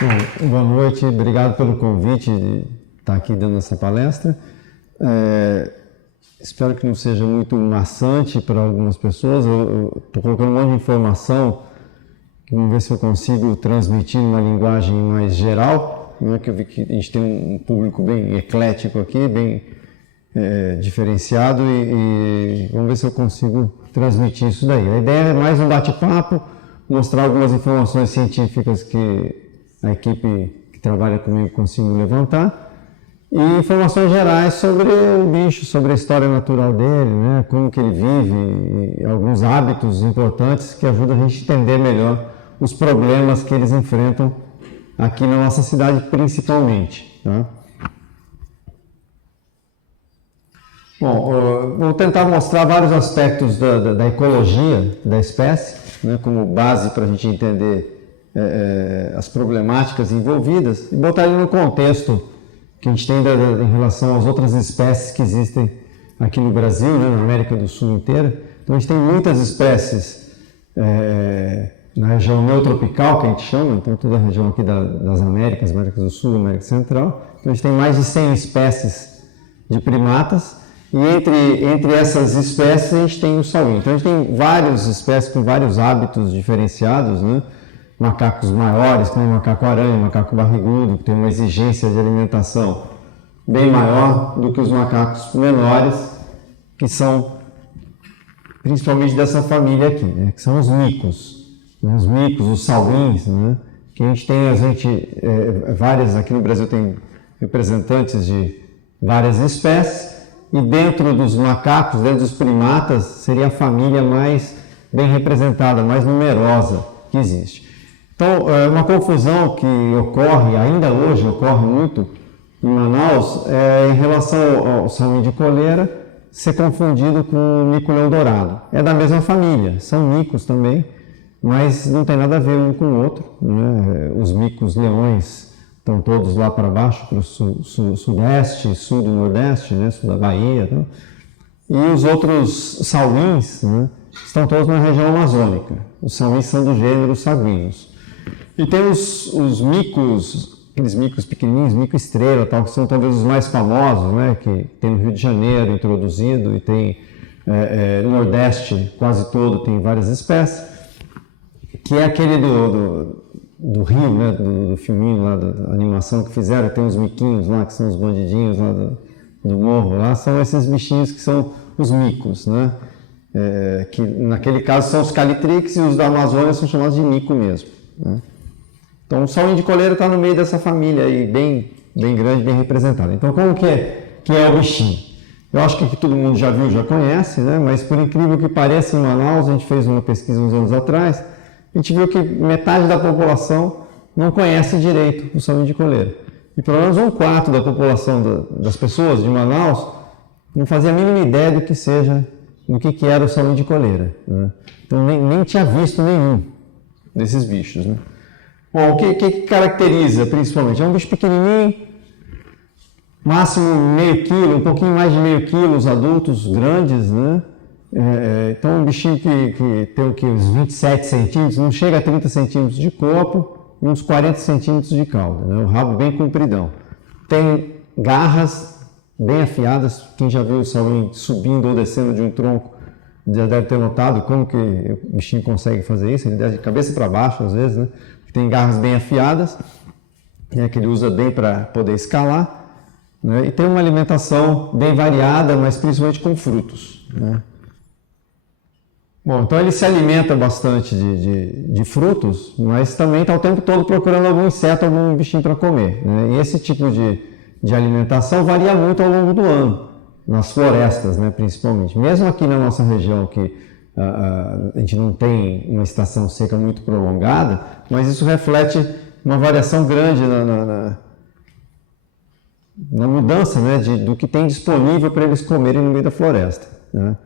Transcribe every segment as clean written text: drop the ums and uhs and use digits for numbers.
Bom, boa noite, obrigado pelo convite de estar aqui dando essa palestra. Espero que não seja muito maçante para algumas pessoas. Eu estou colocando um monte de informação, vamos ver se eu consigo transmitir numa linguagem mais geral. Não é que eu vi que a gente tem um público bem eclético aqui, bem diferenciado, e vamos ver se eu consigo transmitir isso daí. A ideia é mais um bate-papo, mostrar algumas informações científicas que a equipe que trabalha comigo conseguiu levantar, e informações gerais sobre o bicho, sobre a história natural dele, né? Como que ele vive, e alguns hábitos importantes que ajudam a gente a entender melhor os problemas que eles enfrentam aqui na nossa cidade, principalmente. Tá? Bom, vou tentar mostrar vários aspectos da ecologia da espécie, né, como base para a gente entender as problemáticas envolvidas, e botar ele no contexto que a gente tem em relação às outras espécies que existem aqui no Brasil, né, na América do Sul inteira. Então a gente tem muitas espécies na região neotropical, que a gente chama, então toda a região aqui das Américas, América do Sul, América Central. Então a gente tem mais de 100 espécies de primatas, e entre essas espécies a gente tem o sauim. Então a gente tem várias espécies com vários hábitos diferenciados, né? Macacos maiores, como o macaco-aranha, macaco barrigudo, que tem uma exigência de alimentação bem maior do que os macacos menores, que são principalmente dessa família aqui, né? Que são os micos, né? Os micos, os sauins, né? Que a gente tem, várias, aqui no Brasil tem representantes de várias espécies, e dentro dos macacos, dentro dos primatas, seria a família mais bem representada, mais numerosa que existe. Então, uma confusão que ocorre, ainda hoje ocorre muito em Manaus, em relação ao sauim de coleira ser confundido com o mico-leão dourado. É da mesma família, são micos também, mas não tem nada a ver um com o outro, né? Os micos-leões estão todos lá para baixo, para o sudeste, sul do nordeste, né? Sul da Bahia. Tá? E os outros sauins, né? Estão todos na região amazônica. Os sauins são do gênero saguinos. E tem os micos, aqueles micos pequenininhos, mico-estrela, tal, que são talvez os mais famosos, né? Que tem no Rio de Janeiro introduzido, e tem no Nordeste quase todo, tem várias espécies, que é aquele do Rio, né? Do filminho lá, da animação que fizeram, tem os miquinhos lá, que são os bandidinhos lá do morro, lá são esses bichinhos que são os micos, né? Que naquele caso são os calitrix, e os da Amazônia são chamados de mico mesmo, né? Então o sauim de coleira está no meio dessa família aí, bem grande, bem representada. Então como que é o bichinho? Eu acho que todo mundo já viu, já conhece, né? Mas por incrível que pareça, em Manaus, a gente fez uma pesquisa uns anos atrás, a gente viu que metade da população não conhece direito o sauim de coleira. E pelo menos 1/4 da população das pessoas de Manaus não fazia a mínima ideia do que era o sauim de coleira, né? Então nem tinha visto nenhum desses bichos, né? Bom, o que caracteriza principalmente? É um bicho pequenininho, máximo meio quilo, um pouquinho mais de meio quilo, os adultos grandes, né? Então um bichinho que tem uns 27 centímetros, não chega a 30 centímetros de corpo, e uns 40 centímetros de cauda, né? O rabo bem compridão. Tem garras bem afiadas. Quem já viu o sauim subindo ou descendo de um tronco já deve ter notado como que o bichinho consegue fazer isso. Ele desce de cabeça para baixo às vezes, né? Tem garras bem afiadas, né, que ele usa bem para poder escalar, né? E tem uma alimentação bem variada, mas principalmente com frutos, né? Bom, então ele se alimenta bastante de frutos, mas também está o tempo todo procurando algum inseto, algum bichinho para comer, né? E esse tipo de alimentação varia muito ao longo do ano, nas florestas, né, principalmente. Mesmo aqui na nossa região, que a gente não tem uma estação seca muito prolongada, mas isso reflete uma variação grande na mudança, né, do que tem disponível para eles comerem no meio da floresta, né?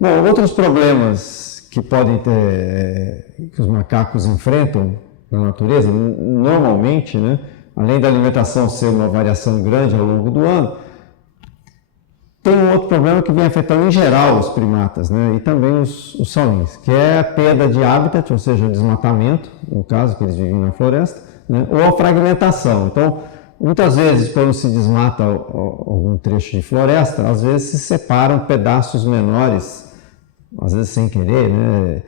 Bom, outros problemas que podem ter, que os macacos enfrentam na natureza, normalmente, né, além da alimentação ser uma variação grande ao longo do ano, tem um outro problema que vem afetando em geral os primatas, né, e também os salins, que é a perda de habitat, ou seja, o desmatamento, no caso que eles vivem na floresta, né, ou a fragmentação. Então, muitas vezes, quando se desmata algum trecho de floresta, às vezes se separam pedaços menores, às vezes sem querer, né,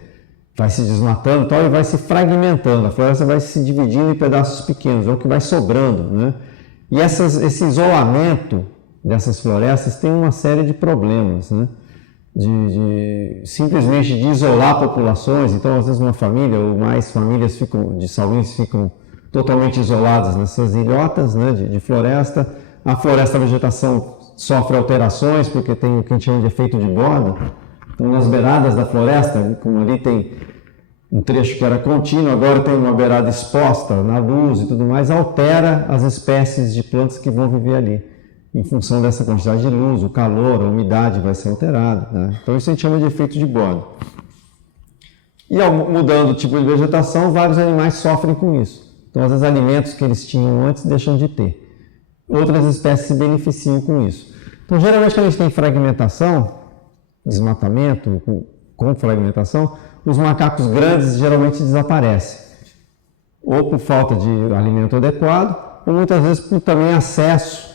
vai se desmatando e tal, e vai se fragmentando, a floresta vai se dividindo em pedaços pequenos, é o que vai sobrando, né? E esse isolamento dessas florestas tem uma série de problemas, né? Simplesmente de isolar populações. Então, às vezes uma família ou mais famílias de salins ficam totalmente isoladas nessas ilhotas, né, de floresta. A floresta, a vegetação sofre alterações porque tem o que a gente chama de efeito de borda. Então, nas beiradas da floresta, como ali tem um trecho que era contínuo, agora tem uma beirada exposta na luz e tudo mais, altera as espécies de plantas que vão viver ali. Em função dessa quantidade de luz, o calor, a umidade vai ser alterada, né? Então isso a gente chama de efeito de borda. E mudando o tipo de vegetação, vários animais sofrem com isso. Então, às vezes, alimentos que eles tinham antes deixam de ter. Outras espécies se beneficiam com isso. Então, geralmente, quando a gente tem fragmentação, desmatamento com fragmentação, os macacos grandes geralmente desaparecem. Ou por falta de alimento adequado, ou muitas vezes por também acesso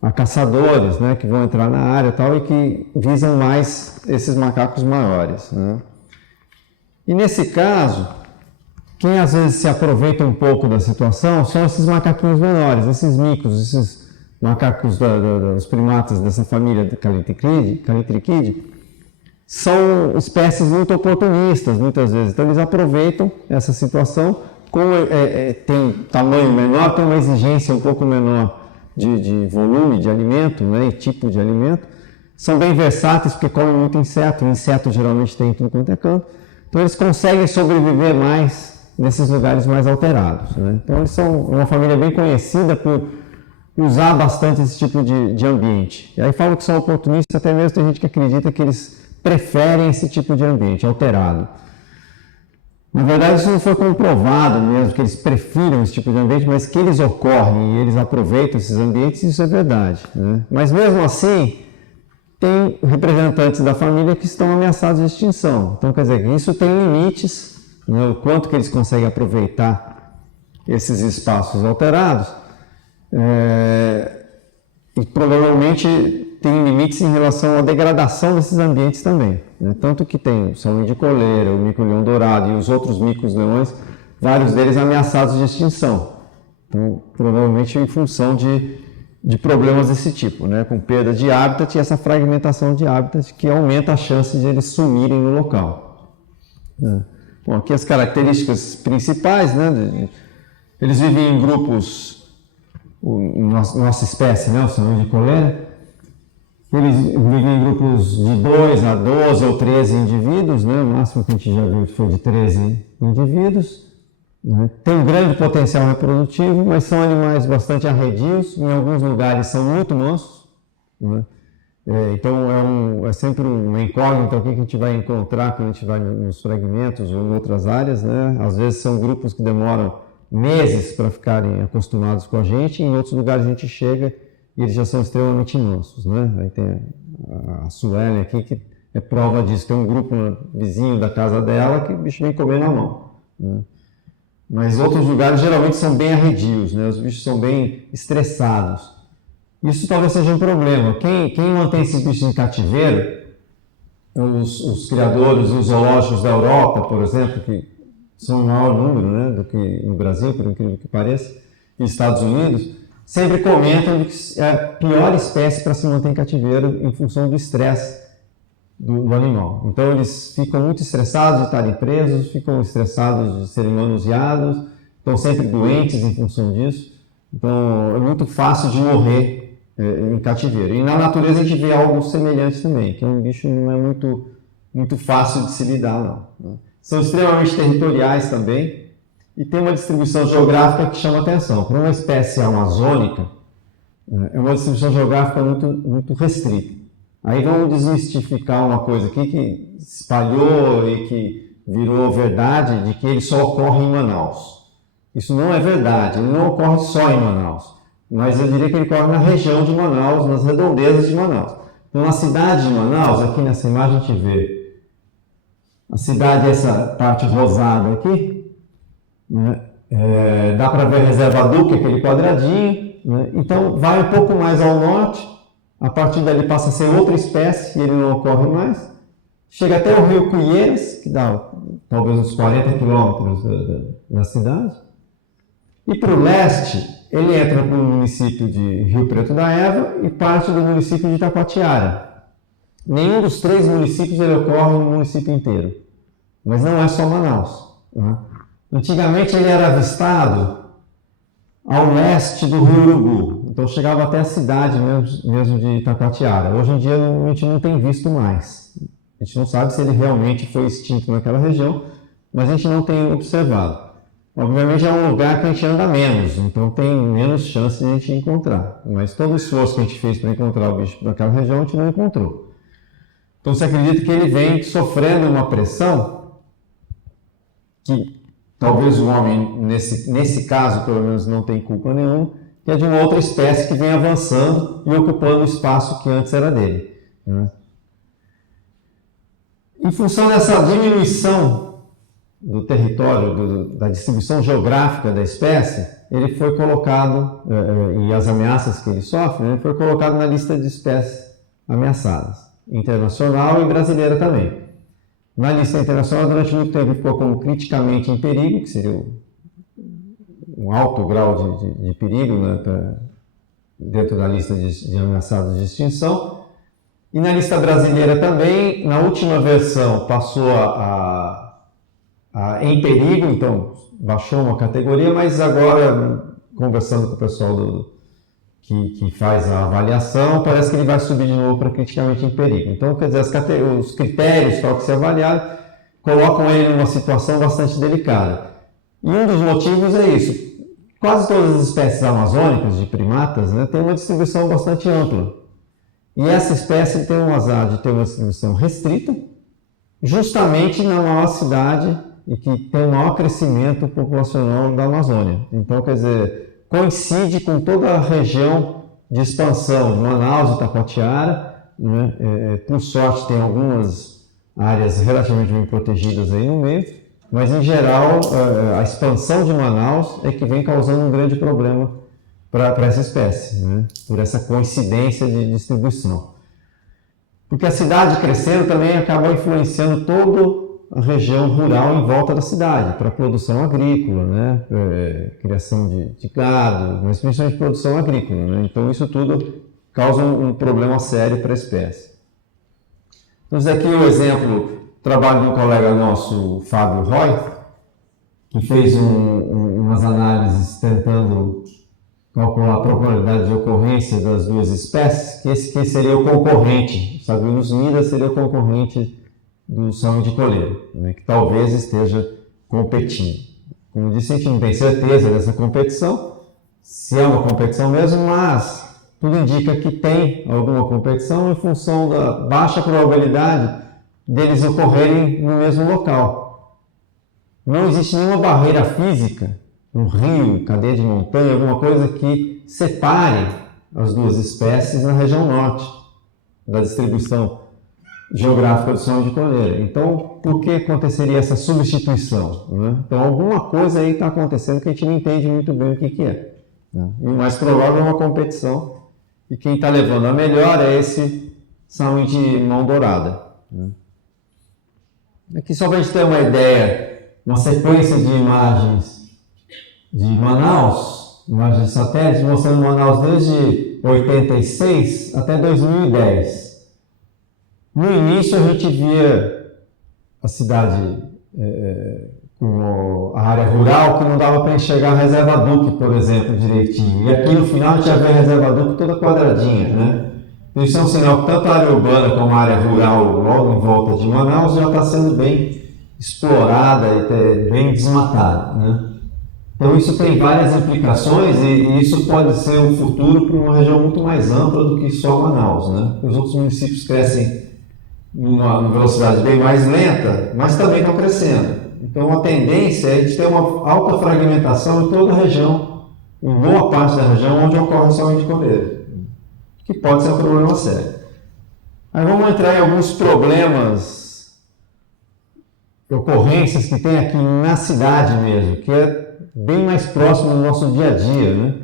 a caçadores, né, que vão entrar na área e tal, e que visam mais esses macacos maiores, né? E nesse caso, quem às vezes se aproveita um pouco da situação são esses macaquinhos menores, esses micos, esses macacos dos primatas dessa família da Callitrichidae, são espécies muito oportunistas, muitas vezes. Então, eles aproveitam essa situação, como tem tamanho menor, tem uma exigência um pouco menor de volume de alimento, né, e tipo de alimento. São bem versáteis porque comem muito inseto, o inseto geralmente tem em tudo quanto é canto. Então, eles conseguem sobreviver mais nesses lugares mais alterados, né? Então, eles são uma família bem conhecida por usar bastante esse tipo de ambiente. E aí falam que são oportunistas, até mesmo tem gente que acredita que eles preferem esse tipo de ambiente alterado. Na verdade, isso não foi comprovado mesmo, que eles prefiram esse tipo de ambiente, mas que eles ocorrem e eles aproveitam esses ambientes, isso é verdade, né? Mas mesmo assim, tem representantes da família que estão ameaçados de extinção. Então, quer dizer, isso tem limites, né, o quanto que eles conseguem aproveitar esses espaços alterados, e provavelmente tem limites em relação à degradação desses ambientes também, né? Tanto que tem o salmão de coleira, o mico-leão dourado e os outros micos-leões, vários deles ameaçados de extinção. Então, provavelmente em função de problemas desse tipo, né? Com perda de hábitat e essa fragmentação de hábitat que aumenta a chance de eles sumirem no local, né? Bom, aqui as características principais, né? Eles vivem em grupos, nossa espécie, né? O salmão de coleira, eles vivem em grupos de 2 a 12 ou 13 indivíduos, né? O máximo que a gente já viu foi de 13 indivíduos, né? Tem um grande potencial reprodutivo, mas são animais bastante arredios, em alguns lugares são muito mansos, né? Então é sempre uma incógnita o que a gente vai encontrar quando a gente vai nos fragmentos ou em outras áreas, né? Às vezes são grupos que demoram meses para ficarem acostumados com a gente, e em outros lugares a gente chega e eles já são extremamente mansos, né? Aí tem a Suelen aqui que é prova disso. Tem um grupo vizinho da casa dela que o bicho vem comer na mão, né? Mas outros lugares geralmente são bem arredios, né? Os bichos são bem estressados. Isso talvez seja um problema. Quem mantém esses bichos em cativeiro, os criadores, os zoológicos da Europa, por exemplo, que são em maior número, né, do que no Brasil, por incrível que pareça, e Estados Unidos, sempre comentam que é a pior espécie para se manter em cativeiro em função do estresse do animal. Então eles ficam muito estressados de estarem presos, ficam estressados de serem manuseados, estão sempre doentes em função disso. Então é muito fácil de morrer em cativeiro. E na natureza a gente vê algo semelhante também, que é um bicho não é muito fácil de se lidar, não, né? São extremamente territoriais também, e tem uma distribuição geográfica que chama atenção. Para uma espécie amazônica, é uma distribuição geográfica muito restrita. Aí vamos desmistificar uma coisa aqui que espalhou e que virou verdade, de que ele só ocorre em Manaus. Isso não é verdade, ele não ocorre só em Manaus, mas eu diria que ele ocorre na região de Manaus, nas redondezas de Manaus. Então, na cidade de Manaus, aqui nessa imagem a gente vê a cidade, essa parte rosada aqui, né? Dá para ver a reserva Duque, aquele quadradinho, né? Então vai um pouco mais ao norte, a partir dali passa a ser outra espécie e ele não ocorre mais. Chega até o rio Cuieiras, que dá talvez uns 40 quilômetros da cidade. E para o leste, ele entra para o município de Rio Preto da Eva e parte do município de Taquatiara. Nenhum dos três municípios ele ocorre no município inteiro, mas não é só Manaus, né? Antigamente ele era avistado ao leste do Rio Urubu, então chegava até a cidade mesmo de Taquatiara. Hoje em dia a gente não tem visto mais. A gente não sabe se ele realmente foi extinto naquela região, mas a gente não tem observado. Obviamente é um lugar que a gente anda menos, então tem menos chance de a gente encontrar. Mas todo o esforço que a gente fez para encontrar o bicho naquela região, a gente não encontrou. Então você acredita que ele vem sofrendo uma pressão que talvez o homem, nesse caso, pelo menos não tem culpa nenhuma, que é de uma outra espécie que vem avançando e ocupando o espaço que antes era dele, né? Em função dessa diminuição do território, da distribuição geográfica da espécie, ele foi colocado, e as ameaças que ele sofre, ele foi colocado na lista de espécies ameaçadas, internacional e brasileira também. Na lista internacional, durante muito tempo, ficou como criticamente em perigo, que seria um alto grau de perigo, né, dentro da lista de ameaçados de extinção. E na lista brasileira também, na última versão, passou em perigo, então baixou uma categoria, mas agora, conversando com o pessoal que faz a avaliação, parece que ele vai subir de novo para criticamente em perigo. Então, quer dizer, os critérios para o que se avaliar colocam ele numa situação bastante delicada. E um dos motivos é isso. Quase todas as espécies amazônicas de primatas, né, têm uma distribuição bastante ampla. E essa espécie tem um azar de ter uma distribuição restrita, justamente na maior cidade e que tem o maior crescimento populacional da Amazônia. Então, quer dizer, coincide com toda a região de expansão de Manaus e Taquatiara, né? Por sorte, tem algumas áreas relativamente bem protegidas aí no meio, mas, em geral, a expansão de Manaus é que vem causando um grande problema para essa espécie, né? Por essa coincidência de distribuição. Porque a cidade crescendo também acaba influenciando toda a região rural em volta da cidade, para a produção agrícola, né? Criação de gado, mas principalmente produção agrícola, né? Então isso tudo causa um problema sério para a espécie. Então, esse aqui é o exemplo, trabalho de um colega nosso, Fábio Roy, que fez umas análises tentando calcular a probabilidade de ocorrência das duas espécies, que esse aqui seria o concorrente, o Saguinus midas seria o concorrente do salmão de coleira, né, que talvez esteja competindo. Como disse, a gente não tem certeza dessa competição, se é uma competição mesmo, mas tudo indica que tem alguma competição em função da baixa probabilidade deles ocorrerem no mesmo local. Não existe nenhuma barreira física, um rio, cadeia de montanha, alguma coisa que separe as duas espécies na região norte da distribuição geográfica do salmão de coleira. Então, por que aconteceria essa substituição, né? Então, alguma coisa aí está acontecendo que a gente não entende muito bem o que é, né? E o mais provável é uma competição, e quem está levando a melhor é esse salmão de mão dourada, né? Aqui, só para a gente ter uma ideia, uma sequência de imagens de Manaus, imagens de satélite, mostrando Manaus desde 86 até 2010. No início, a gente via a cidade com a área rural, que não dava para enxergar a reserva Duque, por exemplo, direitinho. E aqui no final, a gente já vê a reserva Duque toda quadradinha, né? Então, isso é um sinal que tanto a área urbana como a área rural, logo em volta de Manaus, já está sendo bem explorada e bem desmatada, né? Então, isso tem várias implicações e isso pode ser um futuro para uma região muito mais ampla do que só Manaus, né? Os outros municípios crescem numa velocidade bem mais lenta, mas também estão crescendo. Então, a tendência é a gente ter uma alta fragmentação em toda a região, em boa parte da região onde ocorre o salmão de coleira, que pode ser um problema sério. Aí vamos entrar em alguns problemas, ocorrências que tem aqui na cidade mesmo, que é bem mais próximo do nosso dia a dia, né?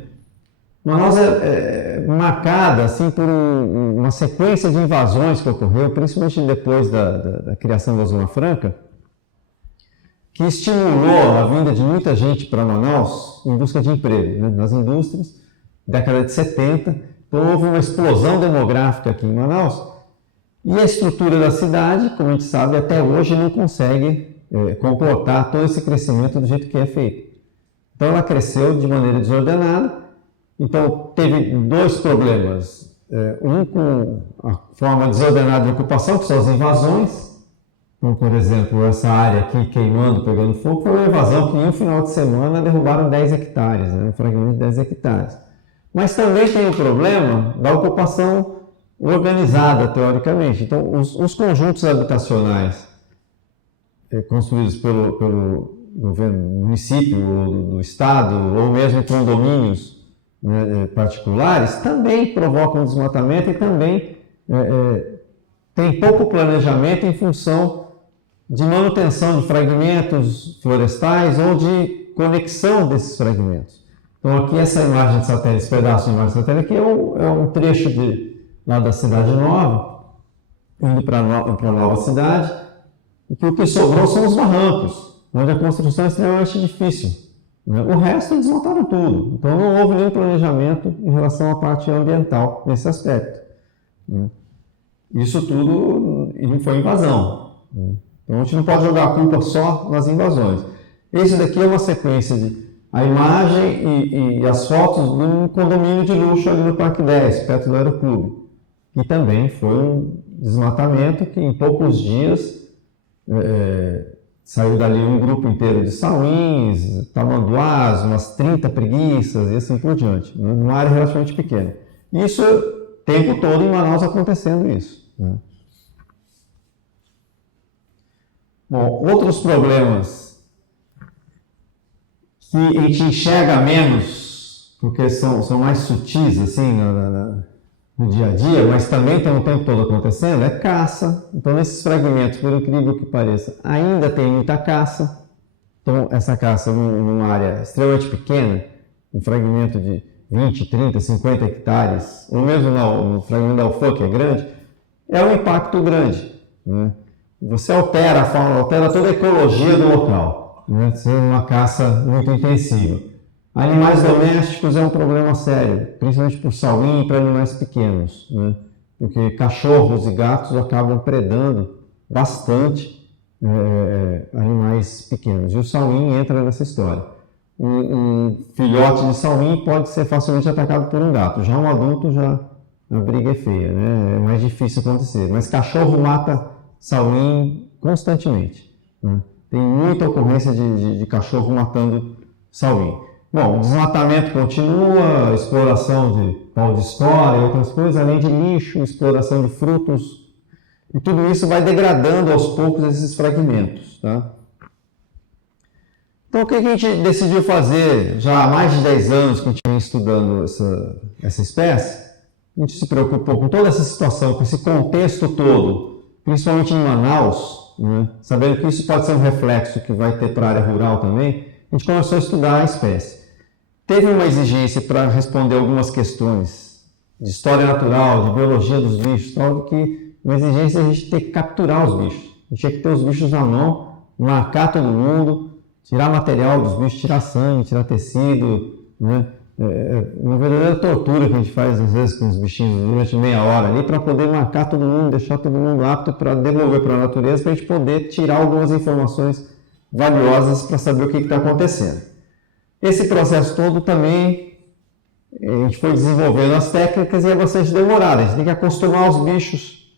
Manaus é marcada assim, por uma sequência de invasões que ocorreu, principalmente depois da criação da Zona Franca, que estimulou a vinda de muita gente para Manaus em busca de emprego, né? Nas indústrias, década de 70. Então houve uma explosão demográfica aqui em Manaus e a estrutura da cidade, como a gente sabe, até hoje não consegue comportar todo esse crescimento do jeito que é feito. Então ela cresceu de maneira desordenada. Então teve dois problemas, um com a forma desordenada de ocupação, que são as invasões. Como, por exemplo, essa área aqui queimando, pegando fogo, foi uma invasão que em um final de semana derrubaram 10 hectares, né? Um fragmento de 10 hectares. Mas também tem o problema da ocupação organizada, teoricamente. Então, os conjuntos habitacionais construídos pelo governo município, ou do estado, ou mesmo condomínios, né, particulares, também provocam desmatamento e também tem pouco planejamento em função de manutenção de fragmentos florestais ou de conexão desses fragmentos. Então aqui essa imagem de satélite, esse pedaço de imagem de satélite aqui é um trecho lá da Cidade Nova, indo para a nova cidade, e que o que sobrou são os barrancos, onde a construção é extremamente difícil, né? O resto desmontaram tudo, então não houve nenhum planejamento em relação à parte ambiental nesse aspecto, né? Isso tudo não foi invasão, né? Então a gente não pode jogar a culpa só nas invasões. Esse daqui é uma sequência de a imagem e as fotos de um condomínio de luxo ali no Parque 10, perto do Aeroclube. E também foi um desmatamento que em poucos dias saiu dali um grupo inteiro de sauins, tamanduás, umas 30 preguiças e assim por diante, né? Numa área relativamente pequena. Isso o tempo todo em Manaus acontecendo isso, né? Bom, outros problemas que a gente enxerga menos, porque são mais sutis assim, no dia a dia, mas também estão o tempo todo acontecendo, é caça. Então, nesses fragmentos, por incrível que pareça, ainda tem muita caça. Então, essa caça numa área extremamente pequena, um fragmento de 20, 30, 50 hectares, ou mesmo no fragmento da UFOA, que é grande, é um impacto grande, né? Você altera a fauna, altera toda a ecologia do local, né? Sendo uma caça muito intensiva. Animais domésticos é um problema sério, principalmente por sauim e para animais pequenos, né? Porque cachorros e gatos acabam predando bastante animais pequenos. E o sauim entra nessa história. Um filhote de sauim pode ser facilmente atacado por um gato. Já um adulto, a briga é feia, né? É mais difícil acontecer. Mas cachorro mata sauim constantemente, né? Tem muita ocorrência de cachorro matando sauim. Bom, o desmatamento continua, exploração de pau de escória e outras coisas, além de lixo, exploração de frutos, e tudo isso vai degradando aos poucos esses fragmentos, tá? Então, o que a gente decidiu fazer já há mais de 10 anos que a gente vem estudando essa espécie? A gente se preocupou com toda essa situação, com esse contexto todo, principalmente em Manaus, né? Sabendo que isso pode ser um reflexo que vai ter para a área rural também, a gente começou a estudar a espécie. Teve uma exigência para responder algumas questões de história natural, de biologia dos bichos, tal, que uma exigência é a gente ter que capturar os bichos. A gente tinha que ter os bichos na mão, marcar todo mundo, tirar material dos bichos, tirar sangue, tirar tecido, né? Uma verdadeira tortura que a gente faz às vezes com os bichinhos durante meia hora ali para poder marcar todo mundo, deixar todo mundo apto para devolver para a natureza, para a gente poder tirar algumas informações valiosas para saber o que está acontecendo. Esse processo todo também a gente foi desenvolvendo as técnicas e é bastante demorado. A gente tem que acostumar os bichos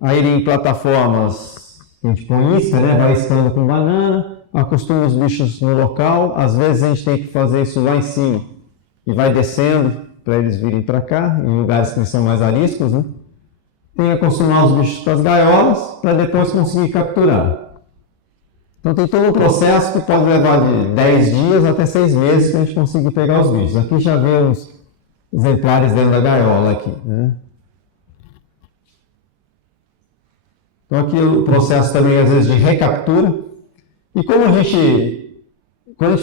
a irem em plataformas que a gente põe isca, né? Vai iscando com banana, acostuma os bichos no local. Às vezes a gente tem que fazer isso lá em cima e vai descendo para eles virem para cá, em lugares que são mais ariscos, né? Tem que acostumar os bichos com as gaiolas para depois conseguir capturar. Então tem todo um processo que pode levar de 10 dias até 6 meses para a gente conseguir pegar os bichos. Aqui já vê os exemplares dentro da gaiola aqui, né? Então aqui o processo também às vezes de recaptura. E quando a gente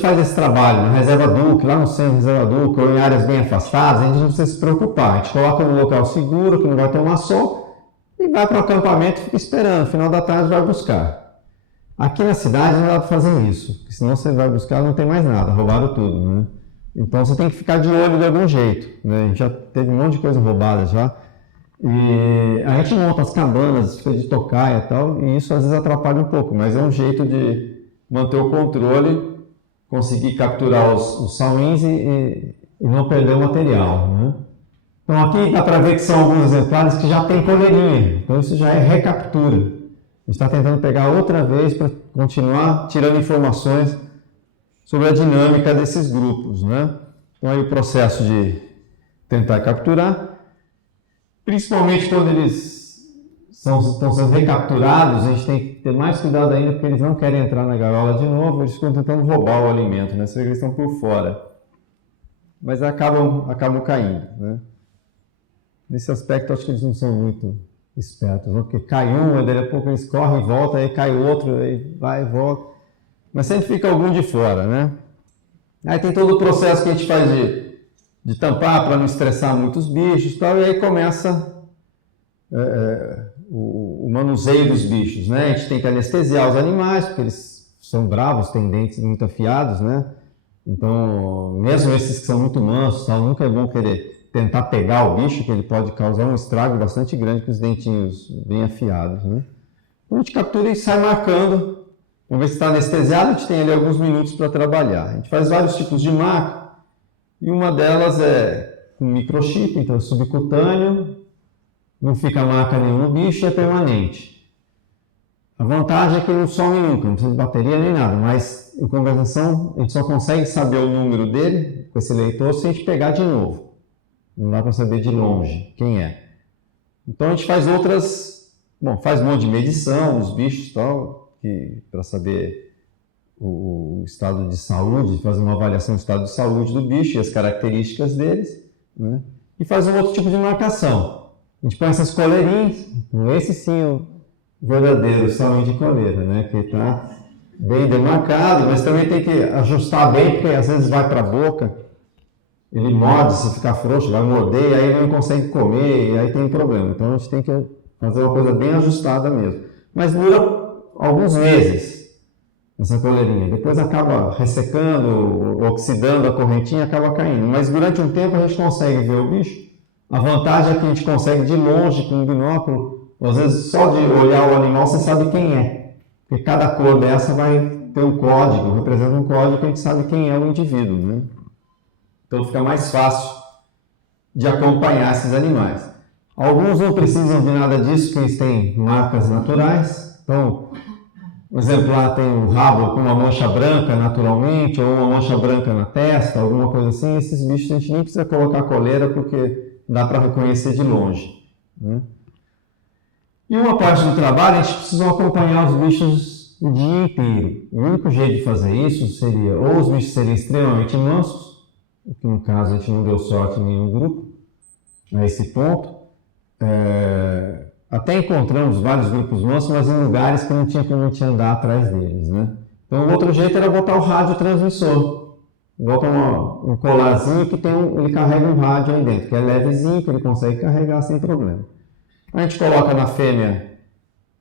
faz esse trabalho na reserva Duque, lá no centro da reserva Duque, ou em áreas bem afastadas, a gente não precisa se preocupar. A gente coloca num local seguro, que não vai tomar sol, e vai para o acampamento e fica esperando. No final da tarde vai buscar. Aqui na cidade não dá para fazer isso, porque senão você vai buscar e não tem mais nada, roubaram tudo, né? Então você tem que ficar de olho de algum jeito, né? A gente já teve um monte de coisa roubada já. E a gente monta as cabanas, fica de tocaia e tal, e isso às vezes atrapalha um pouco, mas é um jeito de manter o controle, conseguir capturar os salins e não perder o material, né? Então aqui dá para ver que são alguns exemplares que já tem coleirinha, então isso já é recaptura. A gente está tentando pegar outra vez para continuar tirando informações sobre a dinâmica desses grupos, né? Então aí o processo de tentar capturar, principalmente quando eles estão sendo recapturados, a gente tem que ter mais cuidado ainda, porque eles não querem entrar na gaiola de novo, eles ficam tentando roubar o alimento, né? Você vê que eles estão por fora, mas acabam caindo, né? Nesse aspecto, acho que eles não são muito espertos, não? Porque cai um, aí daqui a pouco eles correm e voltam, aí cai o outro, aí vai e volta, mas sempre fica algum de fora, né? Aí tem todo o processo que a gente faz de tampar para não estressar muito os bichos e tal, e aí começa o manuseio dos bichos, né? A gente tem que anestesiar os animais, porque eles são bravos, têm dentes muito afiados, né? Então, mesmo esses que são muito mansos, tal, nunca é bom querer tentar pegar o bicho, que ele pode causar um estrago bastante grande com os dentinhos bem afiados, né? Então a gente captura e sai marcando. Uma vez que está anestesiado, a gente tem ali alguns minutos para trabalhar. A gente faz vários tipos de marca, e uma delas é com microchip, então é subcutâneo, não fica marca nenhuma no bicho e é permanente. A vantagem é que não some nunca, não precisa de bateria nem nada, mas em compensação a gente só consegue saber o número dele, com esse leitor, se a gente pegar de novo. Não dá para saber de longe quem é. Então a gente faz faz um monte de medição dos bichos e tal, para saber o estado de saúde, fazer uma avaliação do estado de saúde do bicho e as características deles, né? E faz um outro tipo de marcação. A gente põe essas coleirinhas, esse sim é o verdadeiro salinho de coleira, né? Que está bem demarcado, mas também tem que ajustar bem, porque às vezes vai para a boca, ele morde, se ficar frouxo, vai morder, e aí ele não consegue comer, e aí tem um problema. Então a gente tem que fazer uma coisa bem ajustada mesmo. Mas dura alguns meses essa coleirinha. Depois acaba ressecando, oxidando a correntinha e acaba caindo. Mas durante um tempo a gente consegue ver o bicho. A vantagem é que a gente consegue de longe com um binóculo, às vezes só de olhar o animal você sabe quem é. Porque cada cor dessa vai ter um código, representa um código que a gente sabe quem é o indivíduo, né? Então fica mais fácil de acompanhar esses animais. Alguns não precisam de nada disso, porque eles têm marcas naturais. Então, o exemplar tem um rabo com uma mancha branca naturalmente, ou uma mancha branca na testa, alguma coisa assim. Esses bichos a gente nem precisa colocar coleira, porque dá para reconhecer de longe, né? E uma parte do trabalho, a gente precisa acompanhar os bichos o dia inteiro. O único jeito de fazer isso seria, ou os bichos seriam extremamente mansos, que no caso a gente não deu sorte em nenhum grupo, a esse ponto. Até encontramos vários grupos mansos, mas em lugares que não tinha como a gente andar atrás deles, né? Então o outro jeito era botar o radiotransmissor. Bota um colarzinho que ele carrega um rádio aí dentro, que é levezinho, que ele consegue carregar sem problema. A gente coloca na fêmea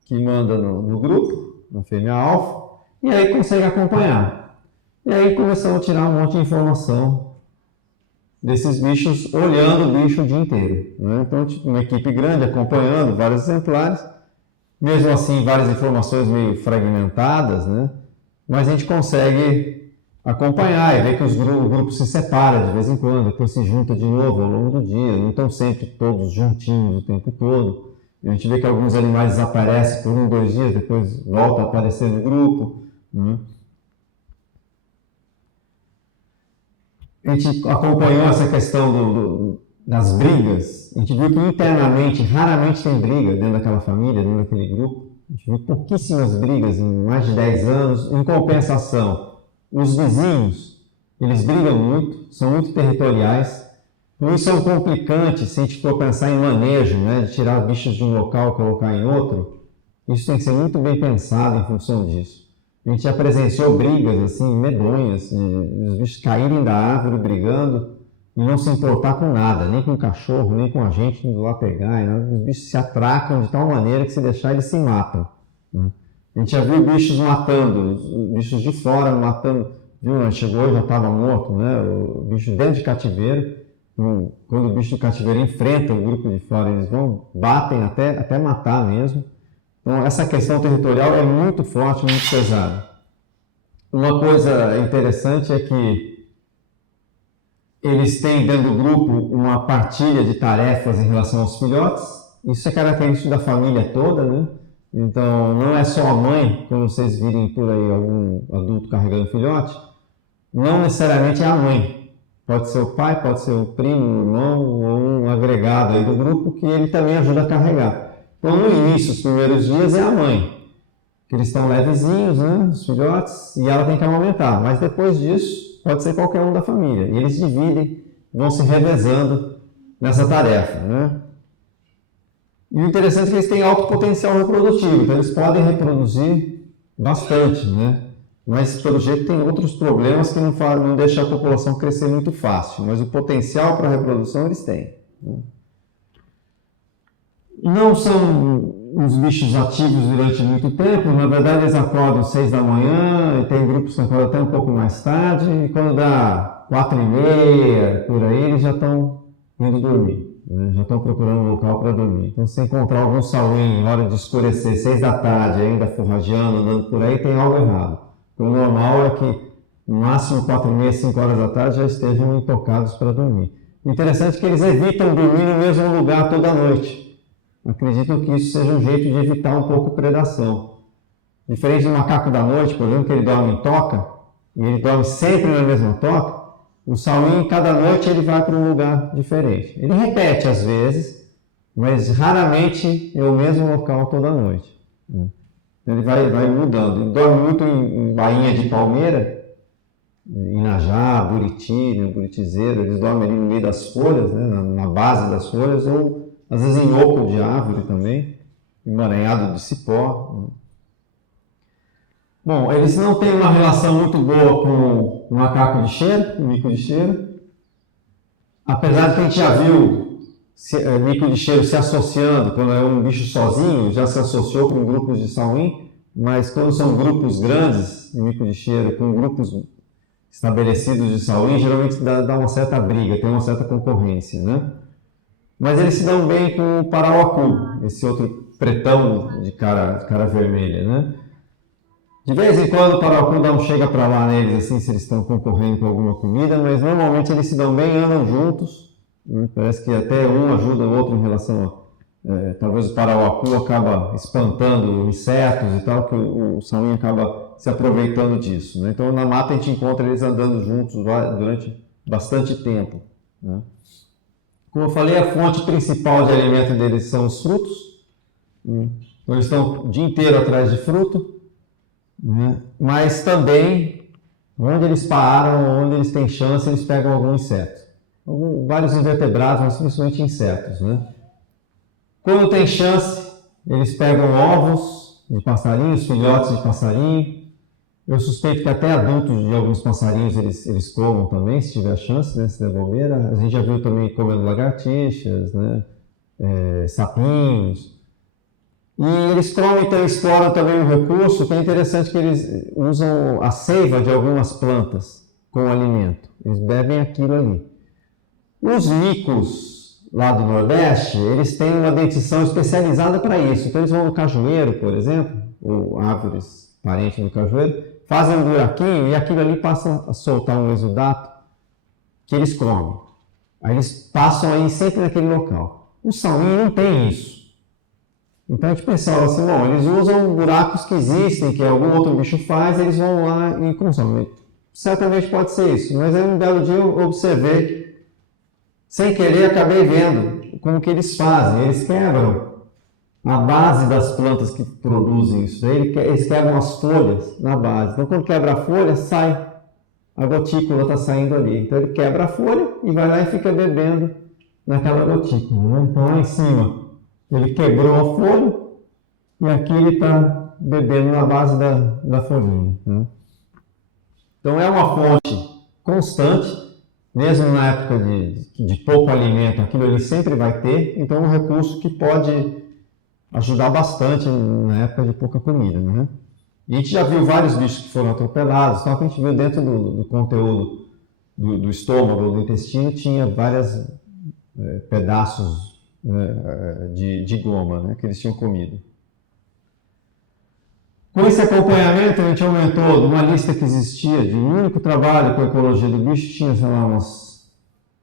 que manda no grupo, na fêmea alfa, e aí consegue acompanhar. E aí começamos a tirar um monte de informação desses bichos, olhando o bicho o dia inteiro, né? Então, uma equipe grande acompanhando vários exemplares, mesmo assim, várias informações meio fragmentadas, né? Mas a gente consegue acompanhar e ver que o grupo se separa de vez em quando, depois se junta de novo ao longo do dia, não estão sempre todos juntinhos o tempo todo. A gente vê que alguns animais desaparecem por 1, 2 dias, depois volta a aparecer no grupo, né? A gente acompanhou essa questão das brigas. A gente viu que internamente, raramente tem briga dentro daquela família, dentro daquele grupo. A gente viu pouquíssimas brigas em mais de 10 anos. Em compensação, os vizinhos, eles brigam muito, são muito territoriais. Isso é um complicante se a gente for pensar em manejo, né, de tirar bichos de um local e colocar em outro. Isso tem que ser muito bem pensado em função disso. A gente já presenciou brigas assim, medonhas, de os bichos caírem da árvore brigando e não se importar com nada, nem com o cachorro, nem com a gente indo lá pegar. Os bichos se atracam de tal maneira que se deixar eles se matam. Né? A gente já viu bichos matando, os bichos de fora matando. Viu? Chegou e já estava morto, né? O bicho dentro de cativeiro. Quando o bicho do cativeiro enfrenta o grupo de fora, eles vão, batem até matar mesmo. Então, essa questão territorial é muito forte, muito pesada. Uma coisa interessante é que eles têm dentro do grupo uma partilha de tarefas em relação aos filhotes. Isso é característico da família toda, né? Então, não é só a mãe, quando vocês virem por aí algum adulto carregando filhote, não necessariamente é a mãe. Pode ser o pai, pode ser o primo, o irmão ou um agregado aí do grupo que ele também ajuda a carregar. Então, no início, os primeiros dias é a mãe, que eles estão levezinhos, né, os filhotes, e ela tem que amamentar. Mas depois disso, pode ser qualquer um da família. E eles dividem, vão se revezando nessa tarefa, né? E o interessante é que eles têm alto potencial reprodutivo, então eles podem reproduzir bastante, né? Mas, pelo jeito, tem outros problemas que não deixam a população crescer muito fácil. Mas o potencial para a reprodução eles têm. Né? Não são uns bichos ativos durante muito tempo. Na verdade, eles acordam às 6 da manhã e tem grupos que acordam até um pouco mais tarde. E quando dá 4h30, por aí, eles já estão indo dormir. Né? Já estão procurando um local para dormir. Então, se encontrar algum sauim em hora de escurecer, 6 da tarde, ainda forrageando, andando por aí, tem algo errado. O normal é que, no máximo 4h30, 5 horas da tarde, já estejam intocados para dormir. O interessante é que eles evitam dormir no mesmo lugar toda noite. Acredito que isso seja um jeito de evitar um pouco a predação. Diferente do macaco da noite, por exemplo, que ele dorme em toca, e ele dorme sempre na mesma toca, o sauim, cada noite, ele vai para um lugar diferente. Ele repete às vezes, mas raramente é o mesmo local toda noite. Ele vai mudando. Ele dorme muito em bainha de palmeira, Inajá, Buriti, né, Buritizeiro. Eles dormem ali no meio das folhas, né, na base das folhas, ou às vezes em oco de árvore também, emaranhado de cipó. Bom, eles não têm uma relação muito boa com o macaco de cheiro, o mico de cheiro. Apesar de que a gente já viu mico de cheiro se associando, quando é um bicho sozinho, já se associou com grupos de sauim, mas quando são grupos grandes de mico de cheiro, com grupos estabelecidos de sauim, geralmente dá uma certa briga, tem uma certa concorrência, né? Mas eles se dão bem com o parauacu, esse outro pretão de cara vermelha, né? De vez em quando o parauacu dá um chega para lá neles, assim, se eles estão concorrendo com alguma comida, mas normalmente eles se dão bem, andam juntos. Parece que até um ajuda o outro em relação a... talvez o parauacu acaba espantando insetos e tal, que o sauim acaba se aproveitando disso. Né? Então, na mata a gente encontra eles andando juntos durante bastante tempo. Né? Como eu falei, a fonte principal de alimento deles são os frutos. Então, eles estão o dia inteiro atrás de fruto. Né? Mas também, onde eles param, onde eles têm chance, eles pegam algum inseto. Vários invertebrados, mas principalmente insetos. Né? Quando tem chance, eles pegam ovos de passarinhos, filhotes de passarinho. Eu suspeito que até adultos de alguns passarinhos eles comam também, se tiver chance, né, se der bobeira. A gente já viu também comendo lagartixas, né, sapinhos. E eles comem, então exploram também um recurso que é interessante, que eles usam a seiva de algumas plantas como alimento. Eles bebem aquilo ali. Os micos lá do Nordeste, eles têm uma dentição especializada para isso. Então eles vão no cajueiro, por exemplo, ou árvores parentes do cajueiro, fazem um buraquinho e aquilo ali passa a soltar um exudato que eles comem. Aí eles passam aí sempre naquele local. O sauim não tem isso. Então a gente pensava assim, bom, eles usam buracos que existem, que algum outro bicho faz, eles vão lá e consomem. Certamente pode ser isso, mas aí um belo dia eu observei, sem querer acabei vendo como que eles fazem. Eles quebram a base das plantas que produzem isso, eles quebram as folhas na base. Então quando quebra a folha, sai, a gotícula está saindo ali. Então ele quebra a folha e vai lá e fica bebendo naquela gotícula. Né? Então lá em cima, ele quebrou a folha, e aqui ele está bebendo na base da folhinha, né? Então é uma fonte constante, mesmo na época de pouco alimento, aquilo ele sempre vai ter, então é um recurso que pode ajudar bastante na época de pouca comida, né? E a gente já viu vários bichos que foram atropelados, então a gente viu dentro do conteúdo do estômago, do intestino, tinha vários pedaços, né, de goma, né, que eles tinham comido. Com esse acompanhamento, a gente aumentou de uma lista que existia de um único trabalho com a ecologia do bicho, tinha, sei lá, umas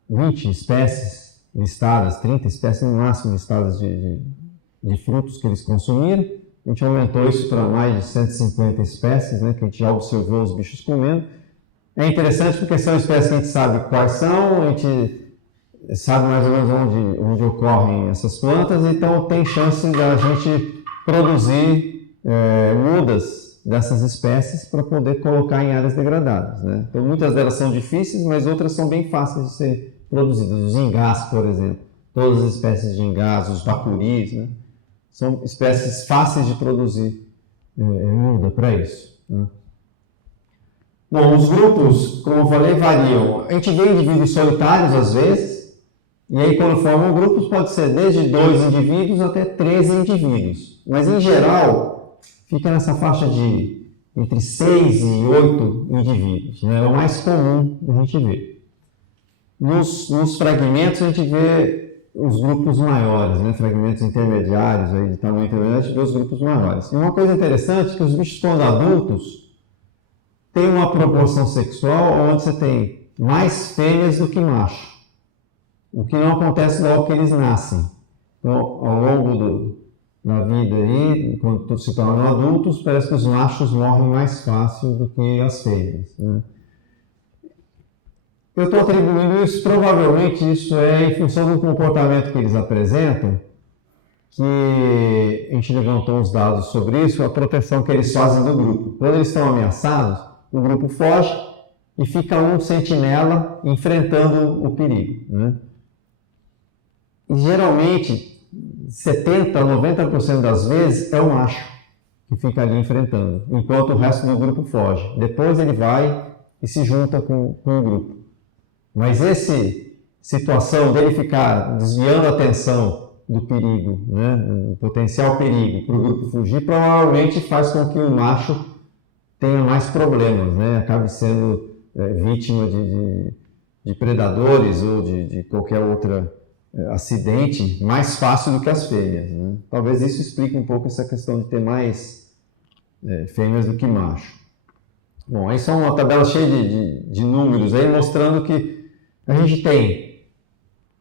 20 espécies listadas, 30 espécies no máximo listadas de frutos que eles consumiram. A gente aumentou isso para mais de 150 espécies, né, que a gente já observou os bichos comendo. É interessante porque são espécies que a gente sabe quais são, a gente sabe mais ou menos onde ocorrem essas plantas, então tem chance da gente produzir mudas dessas espécies para poder colocar em áreas degradadas, né? Então muitas delas são difíceis, mas outras são bem fáceis de ser produzidas. Os ingás, por exemplo, todas as espécies de ingás, os bacuris, né? São espécies fáceis de produzir muda para isso, né? Bom, os grupos, como eu falei, variam. A gente vê indivíduos solitários às vezes, e aí quando formam grupos pode ser desde 2 indivíduos até 13 indivíduos. Mas em geral, fica nessa faixa de entre 6 e 8 indivíduos, né? É o mais comum a gente ver. Nos fragmentos a gente vê os grupos maiores, né? Fragmentos intermediários, aí de tamanho intermediário, a gente vê os grupos maiores. E uma coisa interessante é que os bichos, quando adultos, têm uma proporção sexual onde você tem mais fêmeas do que macho, o que não acontece logo que eles nascem. Então, ao longo da vida aí, quando se tornam adultos, parece que os machos morrem mais fácil do que as fêmeas, né? Eu estou atribuindo isso, provavelmente isso é em função do comportamento que eles apresentam, que a gente levantou uns dados sobre isso, a proteção que eles fazem do grupo. Quando eles estão ameaçados, o grupo foge e fica um sentinela enfrentando o perigo, né? E geralmente, 70% a 90% das vezes é o macho que fica ali enfrentando, enquanto o resto do grupo foge. Depois ele vai e se junta com o grupo. Mas essa situação dele ficar desviando a atenção do perigo, né, do potencial perigo para o grupo fugir, provavelmente faz com que o macho tenha mais problemas, né, acabe sendo vítima de predadores ou de qualquer outro acidente mais fácil do que as fêmeas, né? Talvez isso explique um pouco essa questão de ter mais fêmeas do que macho. Bom, aí só uma tabela cheia de números aí mostrando que a gente tem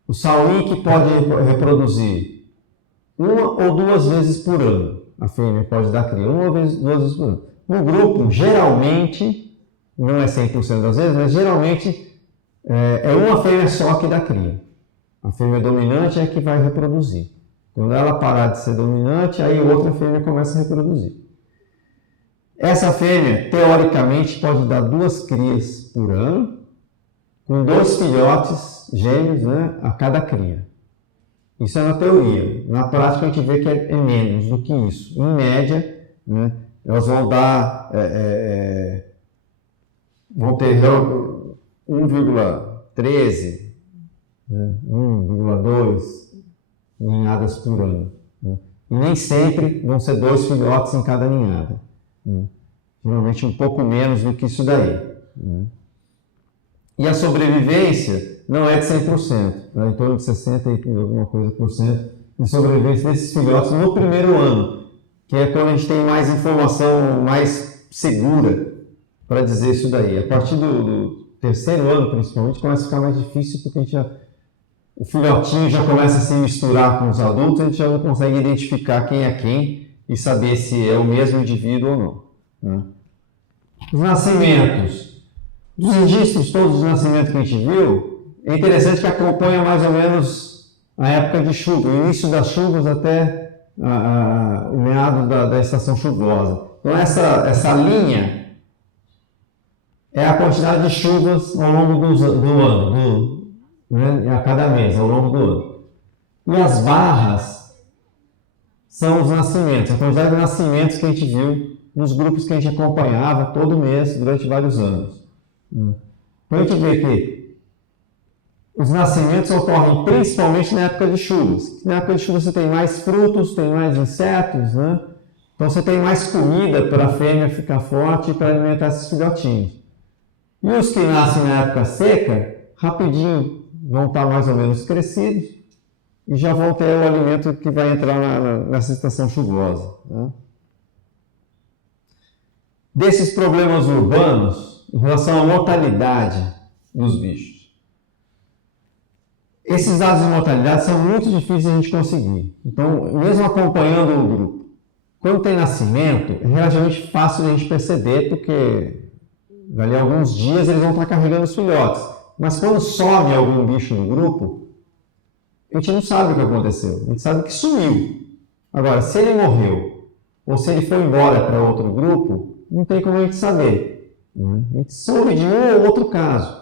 o sauim que pode reproduzir 1 ou 2 vezes por ano. A fêmea pode dar cria 1 ou 2 vezes por ano. No grupo, geralmente, não é 100% das vezes, mas geralmente é uma fêmea só que dá cria. A fêmea dominante é que vai reproduzir. Quando ela parar de ser dominante, aí outra fêmea começa a reproduzir. Essa fêmea, teoricamente, pode dar 2 crias por ano, com 2 filhotes gêmeos, né, a cada cria. Isso é na teoria. Na prática, a gente vê que é menos do que isso. Em média, né, elas vão dar, vão ter 1,13, 1,2 ninhadas por ano, né? E nem sempre vão ser 2 filhotes em cada ninhada, né? Geralmente um pouco menos do que isso daí, né? E a sobrevivência não é de 100%, né? Em torno de 60% e alguma coisa por cento de sobrevivência desses filhotes no primeiro ano, que é quando a gente tem mais informação mais segura para dizer isso daí. A partir do terceiro ano, principalmente, começa a ficar mais difícil, porque o filhotinho já começa a se misturar com os adultos, a gente já não consegue identificar quem é quem e saber se é o mesmo indivíduo ou não, né? Os nascimentos. Dos registros, todos os nascimentos que a gente viu, é interessante que acompanha mais ou menos a época de chuva, o início das chuvas até o meado da estação chuvosa. Então essa linha é a quantidade de chuvas ao longo do ano, né, a cada mês, ao longo do ano. E as barras são os nascimentos, a quantidade de nascimentos que a gente viu nos grupos que a gente acompanhava todo mês durante vários anos. Então a gente vê que os nascimentos ocorrem principalmente na época de chuvas. Na época de chuvas você tem mais frutos, tem mais insetos, né? Então você tem mais comida para a fêmea ficar forte e para alimentar esses filhotinhos. E os que nascem na época seca, rapidinho vão estar mais ou menos crescidos e já vão ter o alimento que vai entrar nessa estação chuvosa, né? Desses problemas urbanos, em relação à mortalidade dos bichos. Esses dados de mortalidade são muito difíceis de a gente conseguir. Então, mesmo acompanhando o grupo, quando tem nascimento, é relativamente fácil de a gente perceber, porque dali a alguns dias eles vão estar carregando os filhotes. Mas quando some algum bicho no grupo, a gente não sabe o que aconteceu. A gente sabe que sumiu. Agora, se ele morreu, ou se ele foi embora para outro grupo, não tem como a gente saber. A gente soube de um ou outro caso.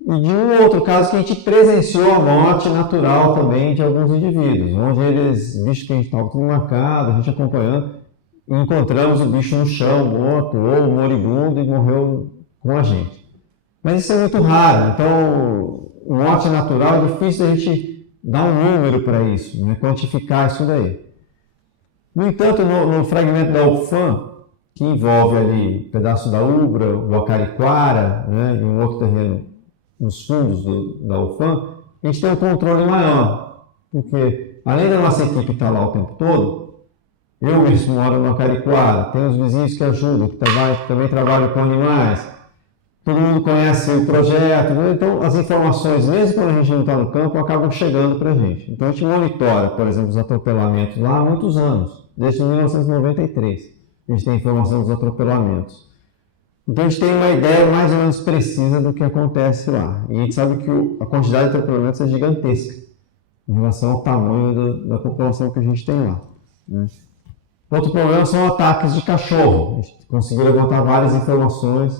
E de um ou outro caso que a gente presenciou a morte natural também de alguns indivíduos, onde eles, bicho que a gente estava tudo marcado, a gente acompanhando, e encontramos o bicho no chão, morto, ou moribundo, e morreu com a gente. Mas isso é muito raro, então morte natural é difícil a gente dar um número para isso, né? Quantificar isso daí. No entanto, no fragmento da UFAM, que envolve ali um pedaço da Ubra, o Acariquara, né, e um outro terreno nos fundos da UFAM, a gente tem um controle maior, porque além da nossa equipe estar lá o tempo todo, eu mesmo moro no Acariquara, tem os vizinhos que ajudam, que também trabalham com animais, todo mundo conhece o projeto, né? Então as informações, mesmo quando a gente não está no campo, acabam chegando para a gente. Então a gente monitora, por exemplo, os atropelamentos lá há muitos anos, desde 1993. A gente tem informação dos atropelamentos. Então a gente tem uma ideia mais ou menos precisa do que acontece lá. E a gente sabe que a quantidade de atropelamentos é gigantesca em relação ao tamanho da população que a gente tem lá, né? Outro problema são ataques de cachorro. A gente conseguiu levantar várias informações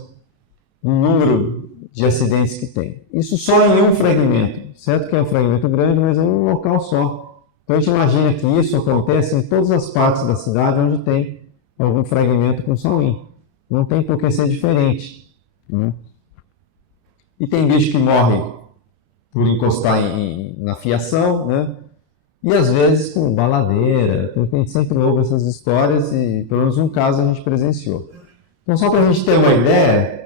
do número de acidentes que tem. Isso só em um fragmento. Certo que é um fragmento grande, mas é um local só. Então a gente imagina que isso acontece em todas as partes da cidade onde tem algum fragmento com sauim. Não tem por que ser diferente, né? E tem bicho que morre por encostar na fiação, né? E às vezes com baladeira. Então a gente sempre ouve essas histórias e pelo menos um caso a gente presenciou. Então só para a gente ter uma ideia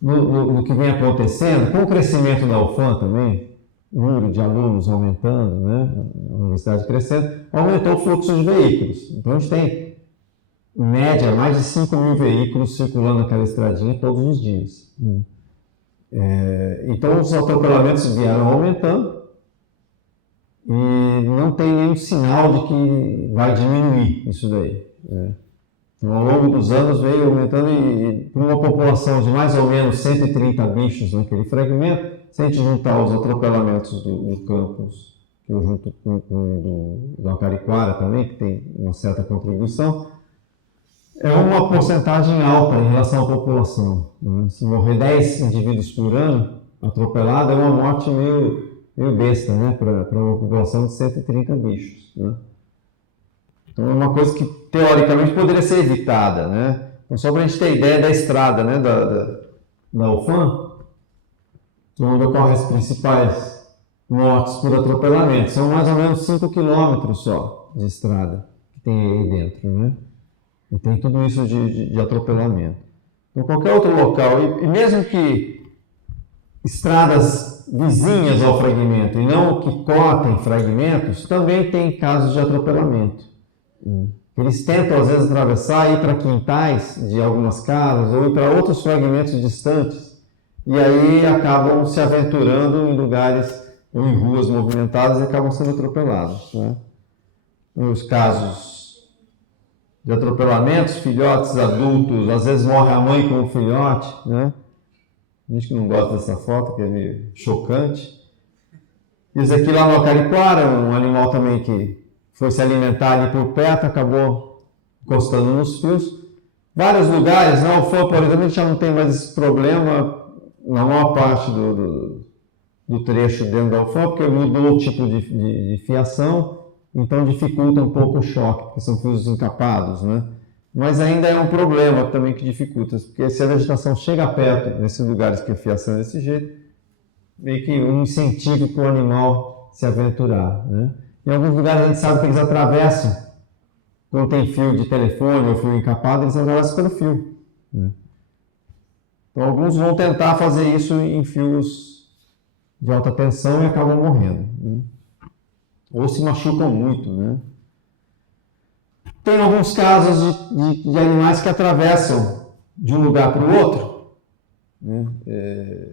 do que vem acontecendo, com o crescimento da UFAM também, o número de alunos aumentando, né? A universidade crescendo, aumentou o fluxo de veículos. Então a gente tem, em média, mais de 5.000 veículos circulando naquela estradinha todos os dias. Então os atropelamentos vieram aumentando e não tem nenhum sinal de que vai diminuir isso daí, né? Então, ao longo dos anos veio aumentando e para uma população de mais ou menos 130 bichos naquele fragmento, se a gente juntar os atropelamentos do campus, que eu junto com do Acariquara também, que tem uma certa contribuição, é uma porcentagem alta em relação à população, né? Se morrer 10 indivíduos por ano atropelado, é uma morte meio besta, né? Para uma população de 130 bichos, né? Então é uma coisa que teoricamente poderia ser evitada, né? Então, só para a gente ter ideia da estrada, né? Da UFAM, onde ocorrem as principais mortes por atropelamento, são mais ou menos 5 quilômetros só de estrada que tem aí dentro, né? E tem tudo isso de atropelamento. Então, qualquer outro local, e mesmo que estradas vizinhas ao fragmento e não que cortem fragmentos, também tem casos de atropelamento. Eles tentam, às vezes, atravessar e ir para quintais de algumas casas ou ir para outros fragmentos distantes e aí acabam se aventurando em lugares ou em ruas movimentadas e acabam sendo atropelados, né? Os casos de atropelamentos, filhotes adultos, às vezes morre a mãe com o filhote, né? A gente que não gosta dessa foto, que é meio chocante. Isso aqui lá no Acariquara, um animal também que foi se alimentar ali por perto, acabou encostando nos fios. Vários lugares, na UFAM, por exemplo, a gente já não tem mais esse problema na maior parte do trecho dentro da UFAM, porque mudou o tipo de fiação, então dificulta um pouco o choque, porque são fios encapados, né? Mas ainda é um problema também que dificulta, porque se a vegetação chega perto, nesses lugares que a fiação é desse jeito, meio que um incentivo para o animal se aventurar, né? Em alguns lugares a gente sabe que eles atravessam, quando tem fio de telefone ou fio encapado, eles atravessam pelo fio, né? Então alguns vão tentar fazer isso em fios de alta tensão e acabam morrendo, né? Ou se machucam muito, né? Tem alguns casos de animais que atravessam de um lugar para o outro, né?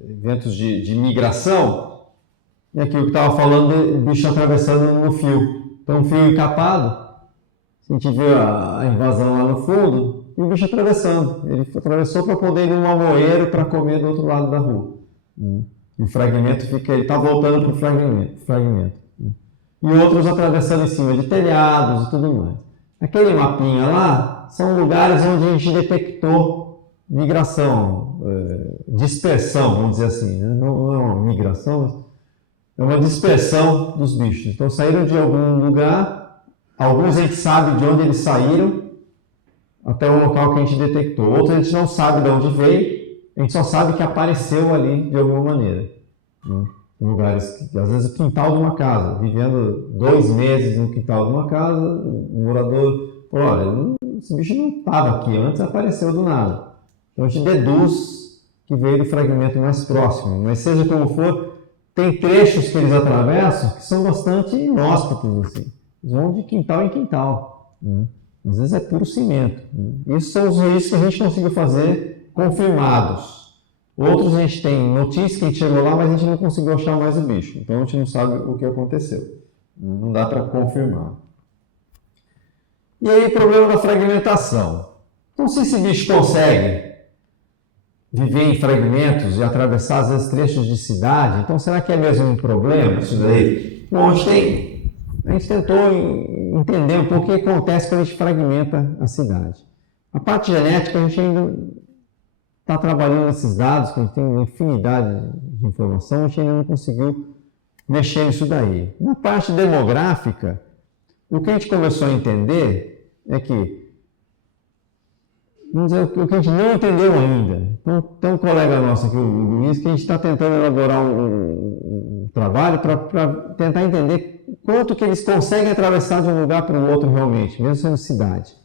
Eventos de migração, e aqui o que estava falando, o bicho atravessando no fio. Então, um fio encapado, a gente vê a invasão lá no fundo, e o bicho atravessando. Ele atravessou para poder ir num amoeiro para comer do outro lado da rua. E o fragmento fica, ele está voltando para o fragmento. E outros atravessando em cima de telhados e tudo mais. Aquele mapinha lá são lugares onde a gente detectou migração, dispersão, vamos dizer assim, né? Não é uma migração, é uma dispersão dos bichos. Então saíram de algum lugar, alguns a gente sabe de onde eles saíram, até o local que a gente detectou. Outros a gente não sabe de onde veio, a gente só sabe que apareceu ali de alguma maneira, né? Em lugares que, às vezes, o quintal de uma casa, vivendo 2 meses no quintal de uma casa, o morador falou, olha, esse bicho não estava aqui antes, apareceu do nada. Então a gente deduz que veio do fragmento mais próximo, mas seja como for, tem trechos que eles atravessam que são bastante inóspitos, assim. Eles vão de quintal em quintal, né? Às vezes é puro cimento, né? Isso são os riscos que a gente conseguiu fazer confirmados. Outros a gente tem notícia que a gente chegou lá, mas a gente não conseguiu achar mais o bicho. Então a gente não sabe o que aconteceu. Não dá para confirmar. E aí o problema da fragmentação. Então se esse bicho consegue viver em fragmentos e atravessar às vezes trechos de cidade, então será que é mesmo um problema isso daí? Bom, a gente tentou entender um pouco o que acontece quando a gente fragmenta a cidade. A parte genética a gente ainda está trabalhando nesses dados, que a gente tem uma infinidade de informação, a gente ainda não conseguiu mexer nisso daí. Na parte demográfica, o que a gente começou a entender é que, vamos dizer, o que a gente não entendeu ainda. Então, tem um colega nosso aqui, o Luiz, que a gente está tentando elaborar um trabalho para tentar entender quanto que eles conseguem atravessar de um lugar para o outro realmente, mesmo sendo cidade.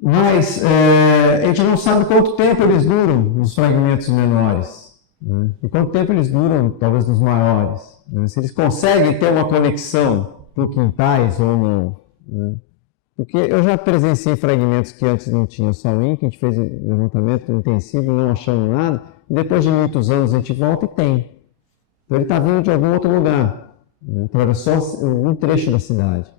Mas a gente não sabe quanto tempo eles duram nos fragmentos menores, né? E quanto tempo eles duram, talvez, nos maiores, né? Se eles conseguem ter uma conexão por quintais ou não, né? Porque eu já presenciei fragmentos que antes não tinham SAWIN, que a gente fez levantamento intensivo e não achamos nada, e depois de muitos anos a gente volta e tem. Então ele está vindo de algum outro lugar, né? Atravessou um trecho da cidade.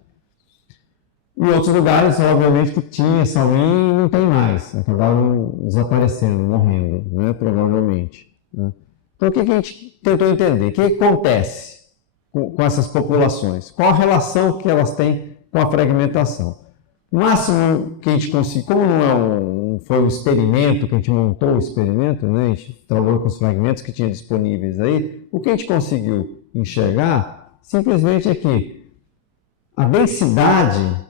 E outros lugares, obviamente, que tinha SAWIN e não tem mais, acabaram desaparecendo, morrendo, né? Provavelmente, né? Então, o que a gente tentou entender? O que acontece com essas populações? Qual a relação que elas têm com a fragmentação? O máximo que a gente conseguiu, como não foi um experimento, que a gente montou o experimento, né? A gente trabalhou com os fragmentos que tinha disponíveis aí, o que a gente conseguiu enxergar simplesmente é que a densidade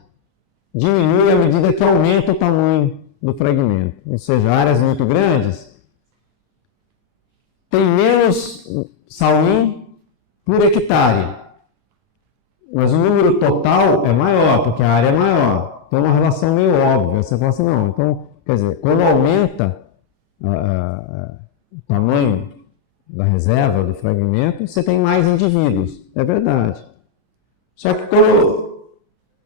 diminui à medida que aumenta o tamanho do fragmento. Ou seja, áreas muito grandes têm menos SAWIN por hectare, mas o número total é maior, porque a área é maior. Então é uma relação meio óbvia. Você fala assim, não, então, quer dizer, quando aumenta o tamanho da reserva, do fragmento, você tem mais indivíduos. É verdade. Só que quando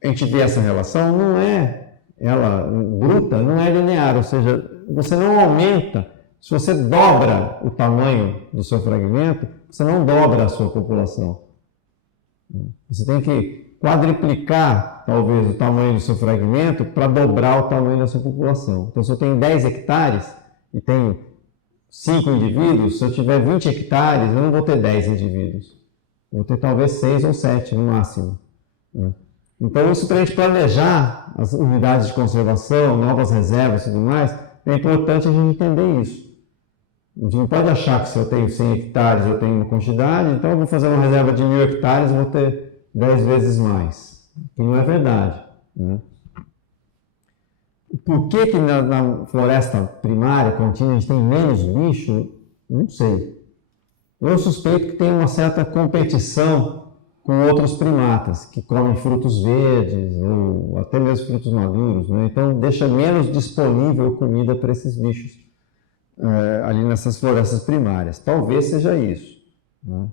a gente vê essa relação, não é ela bruta, não é linear, ou seja, você não aumenta, se você dobra o tamanho do seu fragmento, você não dobra a sua população. Você tem que quadriplicar, talvez, o tamanho do seu fragmento para dobrar o tamanho da sua população. Então, se eu tenho 10 hectares e tenho 5 indivíduos, se eu tiver 20 hectares, eu não vou ter 10 indivíduos. Eu vou ter talvez 6 ou 7 no máximo, né? Então, isso para a gente planejar as unidades de conservação, novas reservas e tudo mais, é importante a gente entender isso. A gente não pode achar que se eu tenho 100 hectares eu tenho uma quantidade, então eu vou fazer uma reserva de 1000 hectares e vou ter 10 vezes mais. Que não é verdade, né? Por que na floresta primária, contínua, a gente tem menos bicho? Não sei. Eu suspeito que tem uma certa competição com outros primatas, que comem frutos verdes, ou até mesmo frutos maduros, né? Então deixa menos disponível comida para esses bichos ali nessas florestas primárias. Talvez seja isso, né?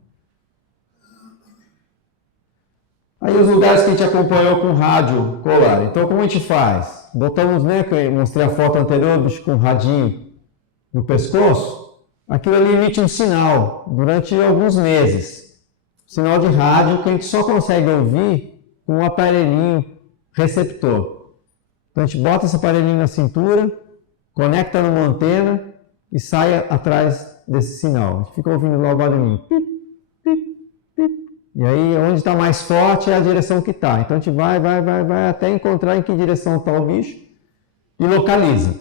Aí os lugares que a gente acompanhou com rádio colar. Então como a gente faz? Botamos, né, que eu mostrei a foto anterior, o bicho com um radinho no pescoço. Aquilo ali emite um sinal durante alguns meses. Sinal de rádio que a gente só consegue ouvir com um aparelhinho receptor. Então a gente bota esse aparelhinho na cintura, conecta numa antena e sai atrás desse sinal. A gente fica ouvindo lá o barulhinho. Pip, pip, pip. E aí, onde está mais forte é a direção que está. Então a gente vai até encontrar em que direção está o bicho e localiza.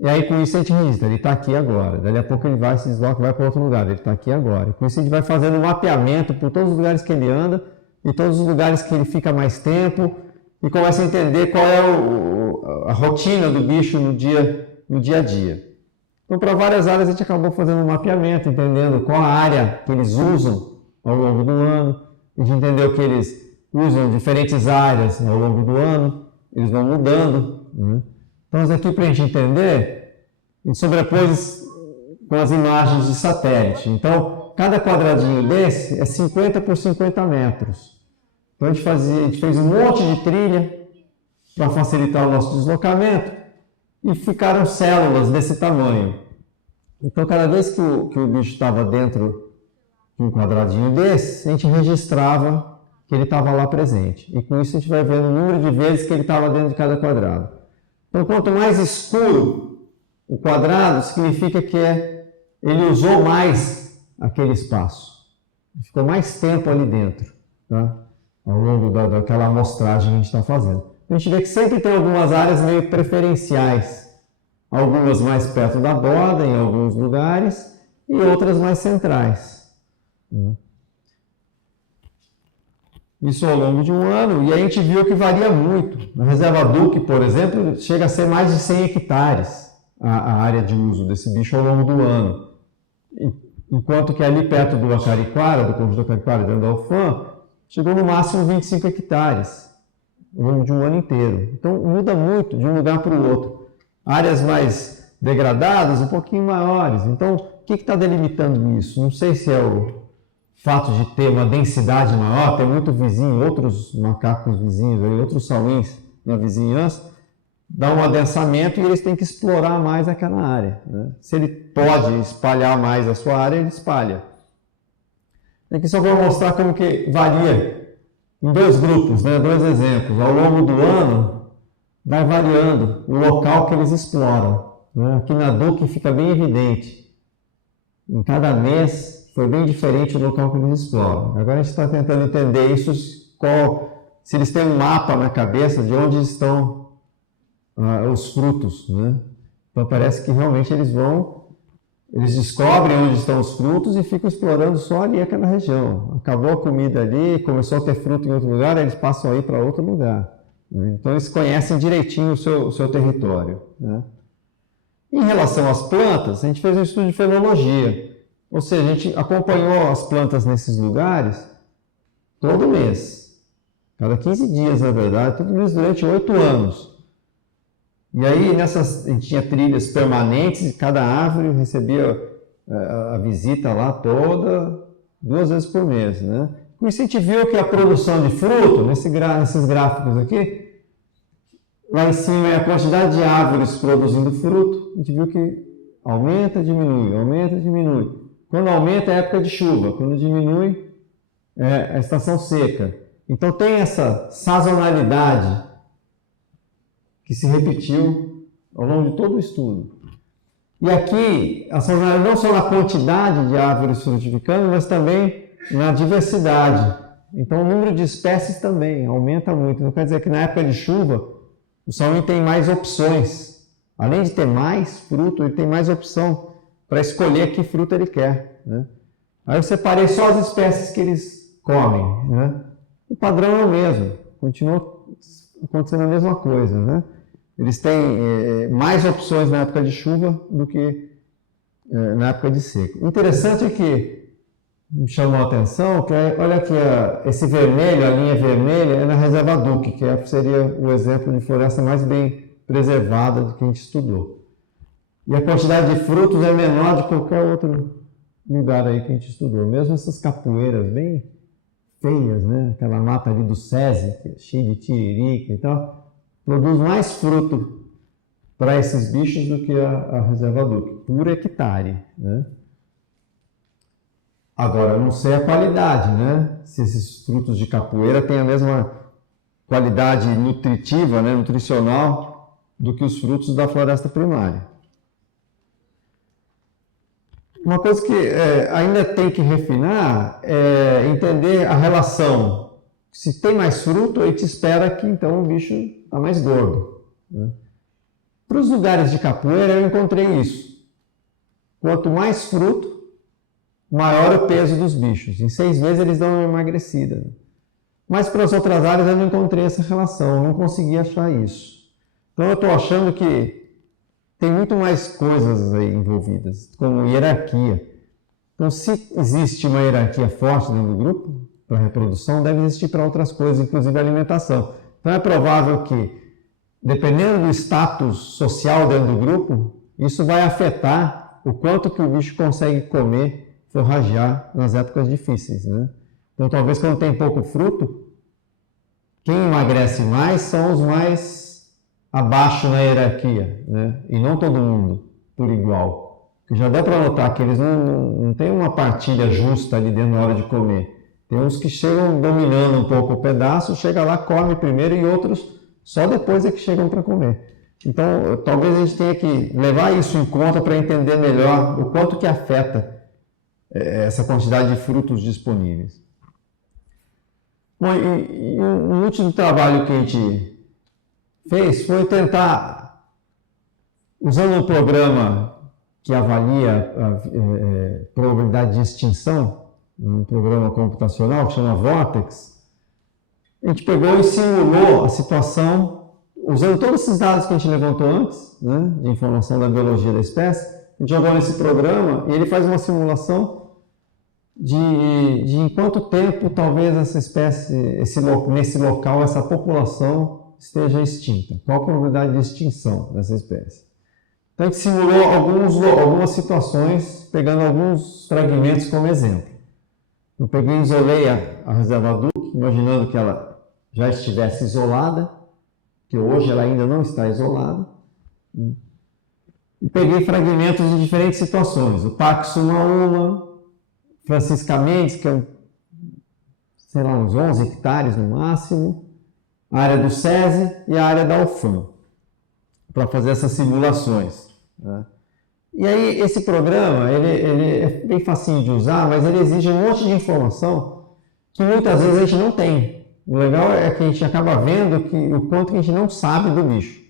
E aí com isso a gente registra, ele está aqui agora. Dali a pouco ele vai, se desloca, vai para outro lugar, ele está aqui agora. E com isso a gente vai fazendo um mapeamento por todos os lugares que ele anda e todos os lugares que ele fica mais tempo e começa a entender qual é a rotina do bicho no dia a dia. Então, para várias áreas a gente acabou fazendo um mapeamento, entendendo qual a área que eles usam ao longo do ano. A gente entendeu que eles usam diferentes áreas ao longo do ano, eles vão mudando, né? Então, isso aqui para a gente entender, a gente sobrepôs com as imagens de satélite. Então, cada quadradinho desse é 50 por 50 metros. Então, a gente fez um monte de trilha para facilitar o nosso deslocamento e ficaram células desse tamanho. Então, cada vez que o bicho estava dentro de um quadradinho desse, a gente registrava que ele estava lá presente. E com isso a gente vai vendo o número de vezes que ele estava dentro de cada quadrado. Então, quanto mais escuro o quadrado, significa que ele usou mais aquele espaço. Ele ficou mais tempo ali dentro, tá? Ao longo daquela amostragem que a gente está fazendo. A gente vê que sempre tem algumas áreas meio preferenciais. Algumas mais perto da borda, em alguns lugares, e outras mais centrais. Isso ao longo de um ano, e a gente viu que varia muito. Na Reserva Duque, por exemplo, chega a ser mais de 100 hectares a área de uso desse bicho ao longo do ano. Enquanto que ali perto do Acariquara, do Conjunto Acariquara, dentro da UFAM, chegou no máximo 25 hectares ao longo de um ano inteiro. Então muda muito de um lugar para o outro. Áreas mais degradadas, um pouquinho maiores. Então, o que está delimitando isso? Não sei se é o fato de ter uma densidade maior, ter muito vizinho, outros macacos vizinhos, outros sauins na vizinhança, dá um adensamento e eles têm que explorar mais aquela área, né? Se ele pode espalhar mais a sua área, ele espalha. Aqui só vou mostrar como que varia em dois grupos, né? Dois exemplos. Ao longo do ano, vai variando o local que eles exploram, né? Aqui na Duque fica bem evidente. Em cada mês foi bem diferente o local que eles exploram. Agora a gente está tentando entender isso, se eles têm um mapa na cabeça de onde estão os frutos, né? Então parece que realmente eles descobrem onde estão os frutos e ficam explorando só ali aquela região. Acabou a comida ali, começou a ter fruto em outro lugar, eles passam aí para outro lugar. Então eles conhecem direitinho o seu território, né? Em relação às plantas, a gente fez um estudo de fenologia, ou seja, a gente acompanhou as plantas nesses lugares todo mês, cada 15 dias na verdade, todo mês durante 8 anos. E aí a gente tinha trilhas permanentes e cada árvore recebia a visita lá toda, 2 vezes por mês, né? Com isso a gente viu que a produção de fruto, nesses gráficos aqui, lá em cima é a quantidade de árvores produzindo fruto, a gente viu que aumenta, diminui, aumenta, diminui. Quando aumenta é a época de chuva, quando diminui é a estação seca. Então tem essa sazonalidade que se repetiu ao longo de todo o estudo. E aqui, a sazonalidade não só na quantidade de árvores frutificando, mas também na diversidade. Então o número de espécies também aumenta muito. Não quer dizer que na época de chuva o sauim tem mais opções. Além de ter mais fruto, ele tem mais opção para escolher que fruta ele quer, né? Aí eu separei só as espécies que eles comem, né? o padrão é o mesmo, continua acontecendo a mesma coisa, né? Eles têm mais opções na época de chuva do que na época de seca. O interessante é que me chamou a atenção que, olha aqui, esse vermelho, a linha vermelha, é na reserva Duque, que seria o exemplo de floresta mais bem preservada do que a gente estudou. E a quantidade de frutos é menor de qualquer outro lugar aí que a gente estudou. Mesmo essas capoeiras bem feias, né? Aquela mata ali do SESI, que é cheia de tiririca e tal, produz mais fruto para esses bichos do que a reserva Duque, por hectare, né? Agora, eu não sei a qualidade, né? Se esses frutos de capoeira têm a mesma qualidade nutritiva, né? Nutricional, do que os frutos da floresta primária. Uma coisa que ainda tem que refinar é entender a relação. Se tem mais fruto, a gente espera que então o bicho está mais gordo, né? Para os lugares de capoeira eu encontrei isso. Quanto mais fruto, maior o peso dos bichos. Em 6 meses eles dão uma emagrecida. Mas para as outras áreas eu não encontrei essa relação, não consegui achar isso. Então eu estou achando que tem muito mais coisas aí envolvidas, como hierarquia. Então, se existe uma hierarquia forte dentro do grupo, para a reprodução, deve existir para outras coisas, inclusive alimentação. Então, é provável que, dependendo do status social dentro do grupo, isso vai afetar o quanto que o bicho consegue comer, forragear nas épocas difíceis, né? Então, talvez quando tem pouco fruto, quem emagrece mais são os mais abaixo na hierarquia, né? E não todo mundo por igual. Porque já dá para notar que eles não têm uma partilha justa ali dentro na hora de comer. Tem uns que chegam dominando um pouco o pedaço, chega lá, come primeiro, e outros só depois é que chegam para comer. Então, talvez a gente tenha que levar isso em conta para entender melhor o quanto que afeta essa quantidade de frutos disponíveis. Bom, e um último trabalho que a gente fez foi tentar, usando um programa que avalia a probabilidade de extinção, um programa computacional que chama Vortex, a gente pegou e simulou a situação, usando todos esses dados que a gente levantou antes, né, de informação da biologia da espécie, a gente jogou nesse programa e ele faz uma simulação de em quanto tempo talvez essa espécie, nesse local, essa população esteja extinta. Qual a probabilidade de extinção dessa espécie? Então a gente simulou algumas situações, pegando alguns fragmentos como exemplo. Eu peguei e isolei a reserva Duque, imaginando que ela já estivesse isolada, que hoje ela ainda não está isolada. E peguei fragmentos de diferentes situações. O Parque Sumaúma, Francisca Mendes, que é sei lá, uns 11 hectares no máximo, a área do SESI e a área da UFAM, para fazer essas simulações, né? E aí, esse programa, ele é bem facinho de usar, mas ele exige um monte de informação que muitas vezes a gente não tem. O legal é que a gente acaba vendo o quanto que a gente não sabe do bicho,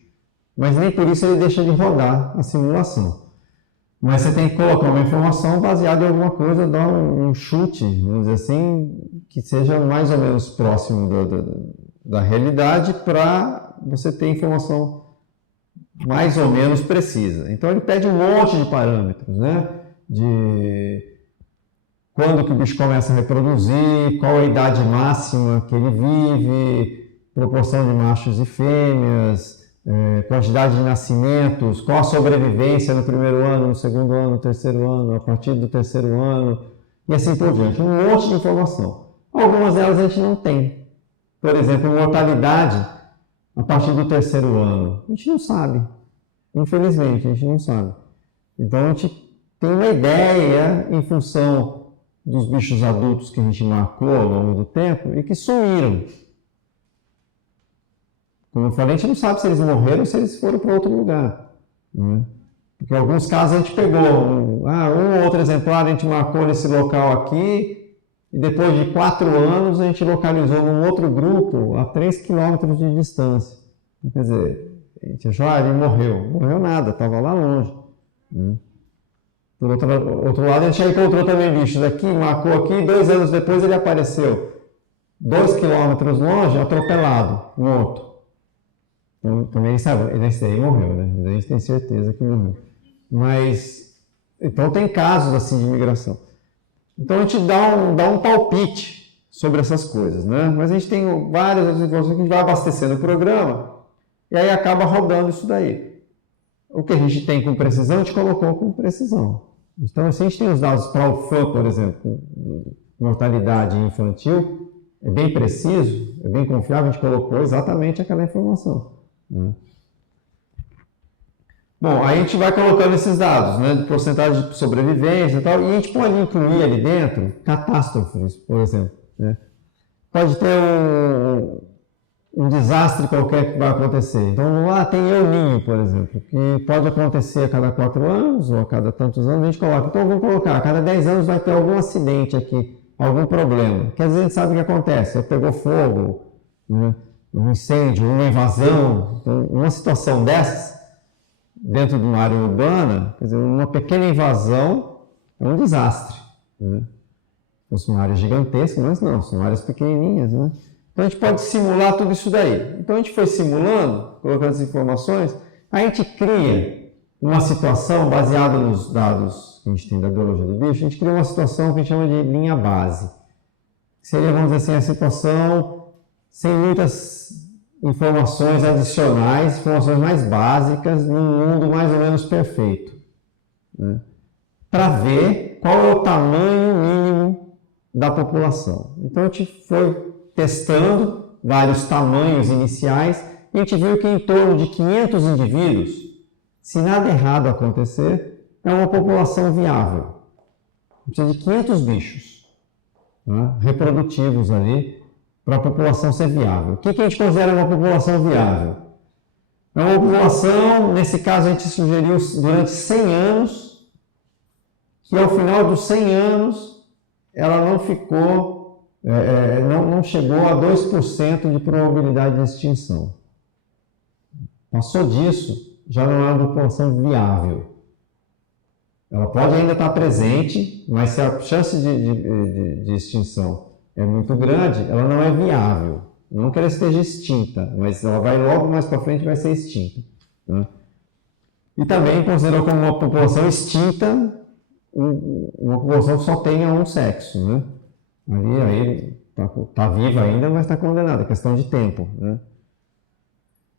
mas nem por isso ele deixa de rodar a simulação. Mas você tem que colocar uma informação baseada em alguma coisa, dar um chute, vamos dizer assim, que seja mais ou menos próximo da realidade, para você ter informação mais ou menos precisa. Então ele pede um monte de parâmetros, né? De quando que o bicho começa a reproduzir, qual a idade máxima que ele vive, proporção de machos e fêmeas, quantidade de nascimentos, qual a sobrevivência no primeiro ano, no segundo ano, no terceiro ano, a partir do terceiro ano, e assim por diante. Um monte de informação. Algumas delas a gente não tem. Por exemplo, mortalidade a partir do terceiro ano. A gente não sabe. Infelizmente, a gente não sabe. Então, a gente tem uma ideia em função dos bichos adultos que a gente marcou ao longo do tempo e que sumiram. Como eu falei, a gente não sabe se eles morreram ou se eles foram para outro lugar, né? Porque em alguns casos a gente pegou um ou outro exemplar, a gente marcou nesse local aqui, e depois de 4 anos a gente localizou num outro grupo a 3 quilômetros de distância. Quer dizer, a gente achou, ele morreu. Morreu nada, estava lá longe, né? Por outro lado, a gente já encontrou também bichos aqui, marcou aqui, 2 anos depois ele apareceu. 2 quilômetros longe, atropelado, morto. Então, também sabe, esse aí morreu, né? A gente tem certeza que morreu. Mas, então tem casos assim de migração. Então a gente dá um palpite sobre essas coisas, né? Mas a gente tem várias outras informações que a gente vai abastecendo o programa e aí acaba rodando isso daí. O que a gente tem com precisão, a gente colocou com precisão. Então, se a gente tem os dados para o FAM, por exemplo, mortalidade infantil, é bem preciso, é bem confiável, a gente colocou exatamente aquela informação, né? Bom, aí a gente vai colocando esses dados, né, de porcentagem de sobrevivência e tal, e a gente pode incluir ali dentro catástrofes, por exemplo, né? Pode ter um desastre qualquer que vai acontecer. Então, lá tem El Niño, por exemplo, que pode acontecer a cada 4 anos ou a cada tantos anos, a gente coloca. Então, vamos colocar, a cada 10 anos vai ter algum acidente aqui, algum problema. Quer dizer, a gente sabe o que acontece, pegou fogo, né, um incêndio, uma invasão. Então, uma situação dessas, dentro de uma área urbana, quer dizer, uma pequena invasão é um desastre, né? São áreas gigantescas, mas não, são áreas pequenininhas, né? Então a gente pode simular tudo isso daí. Então a gente foi simulando, colocando as informações, a gente cria uma situação baseada nos dados que a gente tem da biologia do bicho, a gente cria uma situação que a gente chama de linha base. Seria, vamos dizer assim, a situação sem muitas informações adicionais, informações mais básicas, num mundo mais ou menos perfeito, né? Para ver qual é o tamanho mínimo da população. Então a gente foi testando vários tamanhos iniciais e a gente viu que em torno de 500 indivíduos, se nada errado acontecer, é uma população viável. Precisa de 500 bichos, né, reprodutivos ali, para a população ser viável. O que a gente considera uma população viável? É uma população, nesse caso a gente sugeriu durante 100 anos, que ao final dos 100 anos ela não ficou, não chegou a 2% de probabilidade de extinção. Passou disso, já não é uma população viável. Ela pode ainda estar presente, mas se a chance de extinção é muito grande, ela não é viável. Não que ela esteja extinta, mas ela vai logo mais para frente vai ser extinta, né? E também considerou como uma população extinta uma população que só tenha um sexo, né? Aí tá viva ainda, mas está condenada, é questão de tempo, né?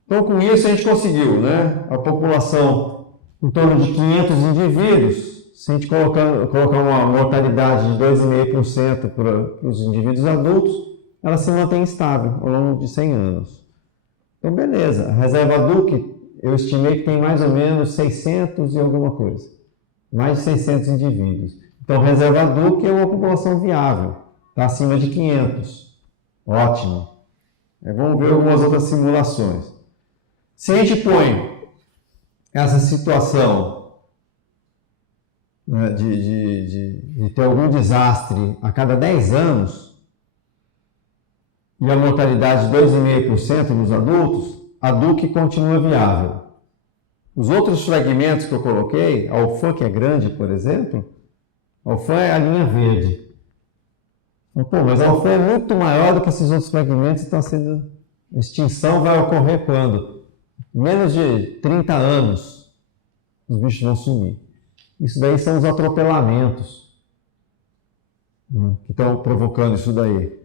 Então, com isso, a gente conseguiu, né, a população em torno de 500 indivíduos. Se a gente colocar uma mortalidade de 2,5% para os indivíduos adultos, ela se mantém estável ao longo de 100 anos. Então, beleza. A reserva Duke, eu estimei que tem mais ou menos 600 e alguma coisa. Mais de 600 indivíduos. Então, a reserva Duke é uma população viável. Está acima de 500. Ótimo. Vamos ver algumas outras simulações. Se a gente põe essa situação, né, de ter algum desastre a cada 10 anos e a mortalidade de 2,5% nos adultos, a Duke continua viável. Os outros fragmentos que eu coloquei, a Alfam, que é grande, por exemplo, a Alfam é a linha verde. Pô, mas a Alfam é muito maior do que esses outros fragmentos, estão sendo... A extinção vai ocorrer quando? Menos de 30 anos, os bichos vão sumir. Isso daí são os atropelamentos, né, que estão provocando isso daí.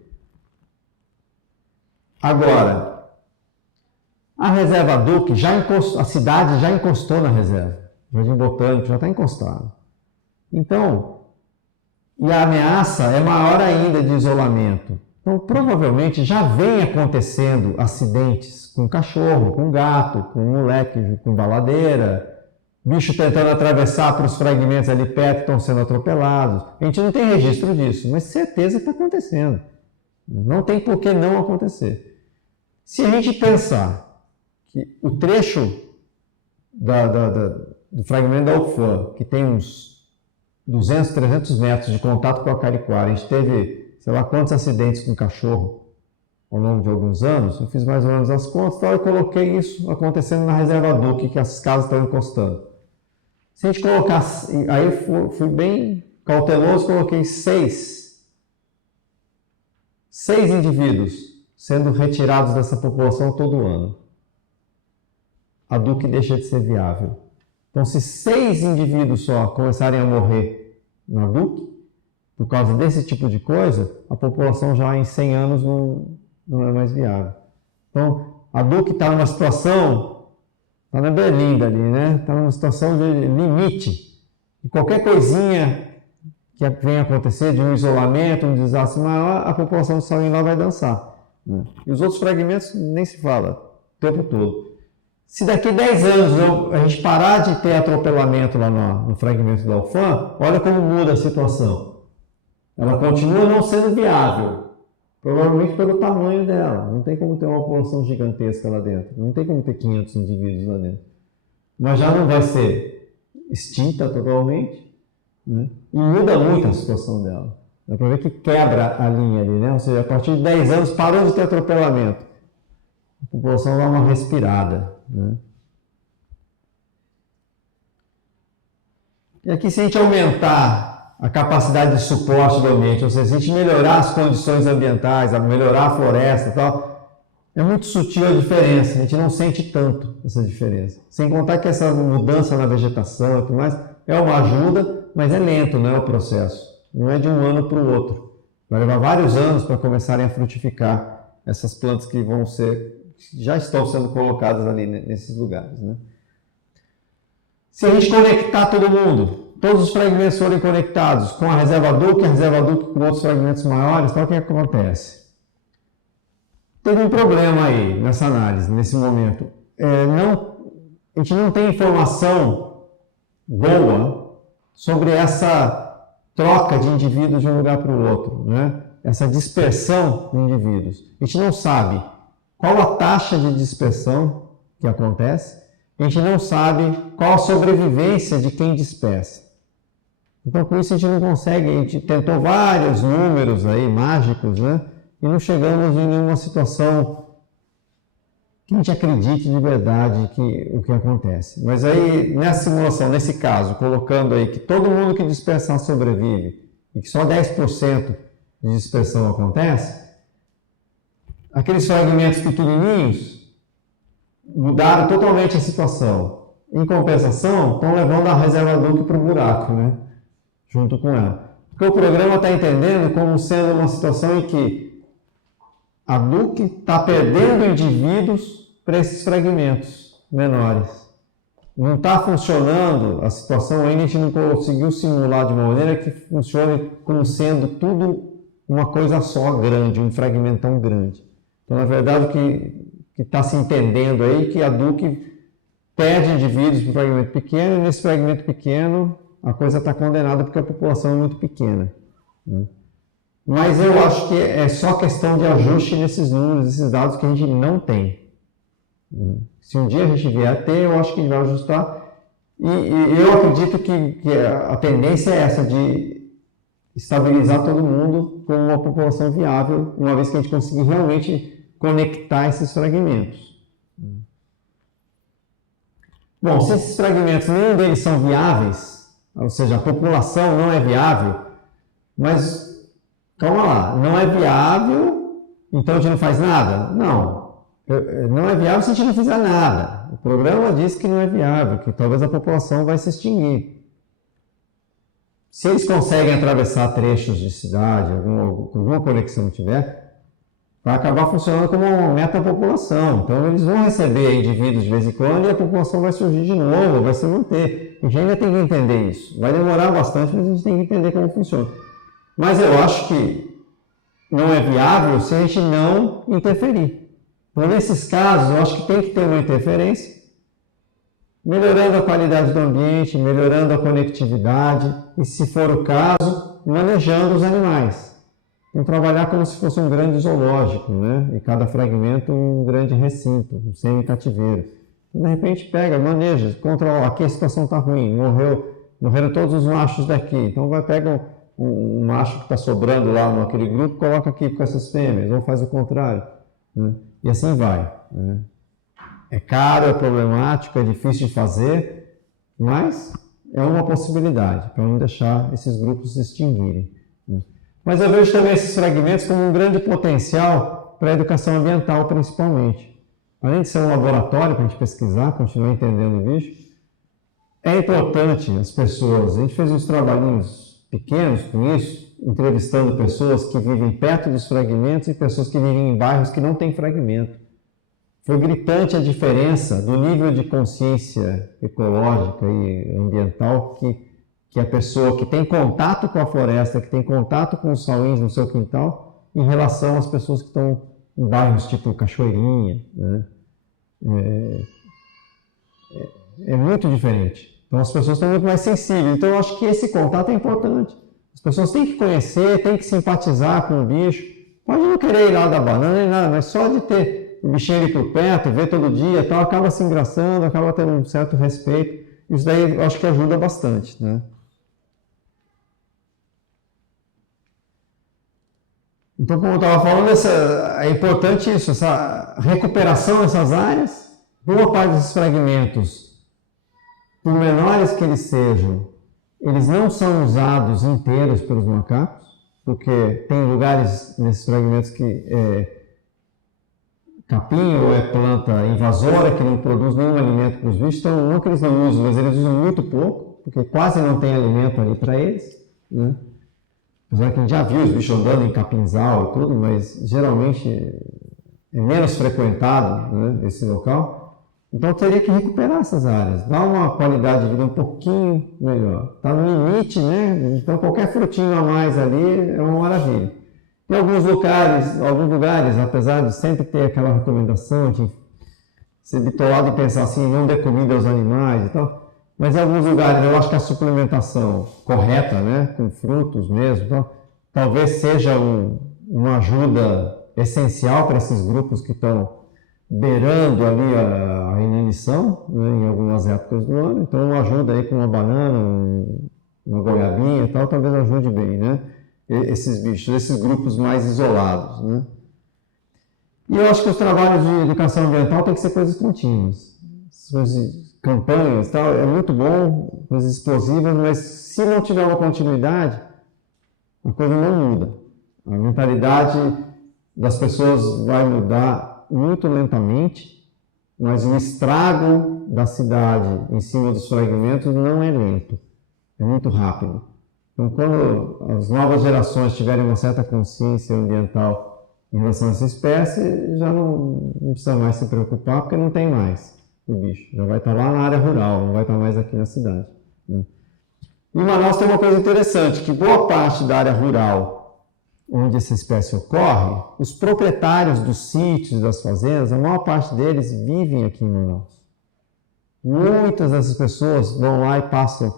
Agora, a reserva Duke já encostou, a cidade já encostou na reserva. O Jardim Botânico já está encostado. Então, e a ameaça é maior ainda de isolamento. Então, provavelmente já vem acontecendo acidentes com cachorro, com gato, com moleque, com baladeira, bicho tentando atravessar para os fragmentos ali perto que estão sendo atropelados. A gente não tem registro disso, mas certeza que está acontecendo. Não tem por que não acontecer. Se a gente pensar que o trecho do fragmento da Alfam, que tem uns 200, 300 metros de contato com a Cariquara, a gente teve, sei lá quantos acidentes com cachorro ao longo de alguns anos, eu fiz mais ou menos as contas e coloquei isso acontecendo na reserva Duke, que as casas estão encostando. Se a gente colocasse, aí eu fui bem cauteloso, coloquei 6 6 indivíduos sendo retirados dessa população todo ano, a DUC deixa de ser viável. Então, se 6 indivíduos só começarem a morrer na DUC, por causa desse tipo de coisa, a população já em 100 anos não é mais viável. Então, a DUC está numa situação, está na berlinda ali, né? Está numa situação de limite. E qualquer coisinha que venha acontecer, de um isolamento, um desastre maior, a população de Salim lá vai dançar. Né? E os outros fragmentos nem se fala o tempo todo. Se daqui 10 anos a gente parar de ter atropelamento lá no fragmento da UFAM, olha como muda a situação. Ela continua não sendo viável, provavelmente pelo tamanho dela. Não tem como ter uma população gigantesca lá dentro, não tem como ter 500 indivíduos lá dentro. Mas já não vai ser extinta totalmente, né? E muda muito a situação dela. Dá para ver que quebra a linha ali, né? Ou seja, a partir de 10 anos parou de ter atropelamento. A população dá uma respirada, né? E aqui, se a gente aumentar a capacidade de suporte do ambiente, ou seja, se a gente melhorar as condições ambientais, melhorar a floresta e tal, é muito sutil a diferença, a gente não sente tanto essa diferença. Sem contar que essa mudança na vegetação e tudo mais é uma ajuda, mas é lento, não é o processo. Não é de um ano para o outro. Vai levar vários anos para começarem a frutificar essas plantas que já estão sendo colocadas ali nesses lugares, né? Se a gente conectar todo mundo, todos os fragmentos forem conectados com a reserva DUC com outros fragmentos maiores, então o que acontece? Teve um problema aí nessa análise, nesse momento. A gente não tem informação boa sobre essa troca de indivíduos de um lugar para o outro, né? Essa dispersão de indivíduos. A gente não sabe qual a taxa de dispersão que acontece, a gente não sabe qual a sobrevivência de quem dispersa. Então, com isso, a gente não consegue, a gente tentou vários números aí, mágicos, né? E não chegamos em nenhuma situação que a gente acredite de verdade o que acontece. Mas aí, nessa simulação, nesse caso, colocando aí que todo mundo que dispersar sobrevive e que só 10% de dispersão acontece, aqueles fragmentos pequenininhos mudaram totalmente a situação. Em compensação, estão levando a reserva DUC para o buraco, né? Junto com ela. Porque o programa está entendendo como sendo uma situação em que a DUC está perdendo indivíduos para esses fragmentos menores. Não está funcionando a situação ainda, a gente não conseguiu simular de uma maneira que funcione como sendo tudo uma coisa só grande, um fragmentão grande. Então, na verdade, o que está se entendendo aí é que a DUC perde indivíduos para um fragmento pequeno, e nesse fragmento pequeno a coisa está condenada porque a população é muito pequena, né? Mas eu acho que é só questão de ajuste nesses números, nesses dados que a gente não tem. Se um dia a gente vier a ter, eu acho que a gente vai ajustar. E eu acredito que a tendência é essa, de estabilizar todo mundo com uma população viável, uma vez que a gente conseguir realmente conectar esses fragmentos. Bom, se esses fragmentos, nenhum deles são viáveis, ou seja, a população não é viável, mas calma lá, não é viável, então a gente não faz nada? Não. Não é viável se a gente não fizer nada. O programa diz que não é viável, que talvez a população vai se extinguir. Se eles conseguem atravessar trechos de cidade, alguma conexão tiver, vai acabar funcionando como uma metapopulação. Então eles vão receber indivíduos de vez em quando e a população vai surgir de novo, vai se manter. A gente ainda tem que entender isso. Vai demorar bastante, mas a gente tem que entender como funciona. Mas eu acho que não é viável se a gente não interferir. Então, nesses casos, eu acho que tem que ter uma interferência, melhorando a qualidade do ambiente, melhorando a conectividade e, se for o caso, manejando os animais. Então, trabalhar como se fosse um grande zoológico, né? E cada fragmento um grande recinto, um semi-cativeiro. Então, de repente, pega, maneja, controla. Aqui a situação está ruim, morreram todos os machos daqui. Então, pega um macho que está sobrando lá naquele grupo, coloca aqui com essas fêmeas, ou faz o contrário, né? E assim vai, né? É caro, é problemático, é difícil de fazer, mas é uma possibilidade para não deixar esses grupos se extinguirem, né? Mas eu vejo também esses fragmentos como um grande potencial para a educação ambiental, principalmente. Além de ser um laboratório para a gente pesquisar, continuar entendendo o bicho, é importante as pessoas. A gente fez uns trabalhinhos pequenos com isso, entrevistando pessoas que vivem perto dos fragmentos e pessoas que vivem em bairros que não têm fragmento. Foi gritante a diferença do nível de consciência ecológica e ambiental que a pessoa que tem contato com a floresta, que tem contato com os sauíns no seu quintal, em relação às pessoas que estão em bairros tipo Cachoeirinha, né? É muito diferente. Então as pessoas estão muito mais sensíveis. Então eu acho que esse contato é importante. As pessoas têm que conhecer, têm que simpatizar com o bicho. Pode não querer ir lá dar banana nem nada, mas só de ter o bichinho ali por perto, ver todo dia, tal, acaba se engraçando, acaba tendo um certo respeito. Isso daí eu acho que ajuda bastante, né? Então, como eu estava falando, é importante isso, essa recuperação dessas áreas. Boa parte desses fragmentos, por menores que eles sejam, eles não são usados inteiros pelos macacos, porque tem lugares nesses fragmentos que capim ou é planta invasora que não produz nenhum alimento para os bichos, então não que eles não usam, mas eles usam muito pouco, porque quase não tem alimento ali para eles, né? Apesar que a gente já viu os bichos andando em capinzal e tudo, mas geralmente é menos frequentado, né, esse local. Então teria que recuperar essas áreas, dar uma qualidade de vida um pouquinho melhor. Está no limite, né? Então qualquer frutinho a mais ali é uma maravilha. Em alguns lugares, apesar de sempre ter aquela recomendação de ser bitolado e pensar assim, não dê comida aos animais e tal, mas em alguns lugares eu acho que a suplementação correta, né, com frutos mesmo, então, talvez seja uma ajuda essencial para esses grupos que estão beirando ali a inanição, né, em algumas épocas do ano. Então uma ajuda aí com uma banana, uma goiabinha e tal, talvez ajude bem, né, esses bichos, esses grupos mais isolados, né. E eu acho que os trabalhos de educação ambiental têm que ser coisas contínuas, campanhas, tal, é muito bom, coisas explosivas, mas se não tiver uma continuidade, a coisa não muda. A mentalidade das pessoas vai mudar muito lentamente, mas o estrago da cidade em cima dos fragmentos não é lento, é muito rápido. Então, quando as novas gerações tiverem uma certa consciência ambiental em relação a essa espécie, já não precisa mais se preocupar, porque não tem mais. O bicho já vai estar lá na área rural, não vai estar mais aqui na cidade, né? E Manaus tem uma coisa interessante, que boa parte da área rural onde essa espécie ocorre, os proprietários dos sítios, das fazendas, a maior parte deles vivem aqui em Manaus. Muitas dessas pessoas vão lá e passam,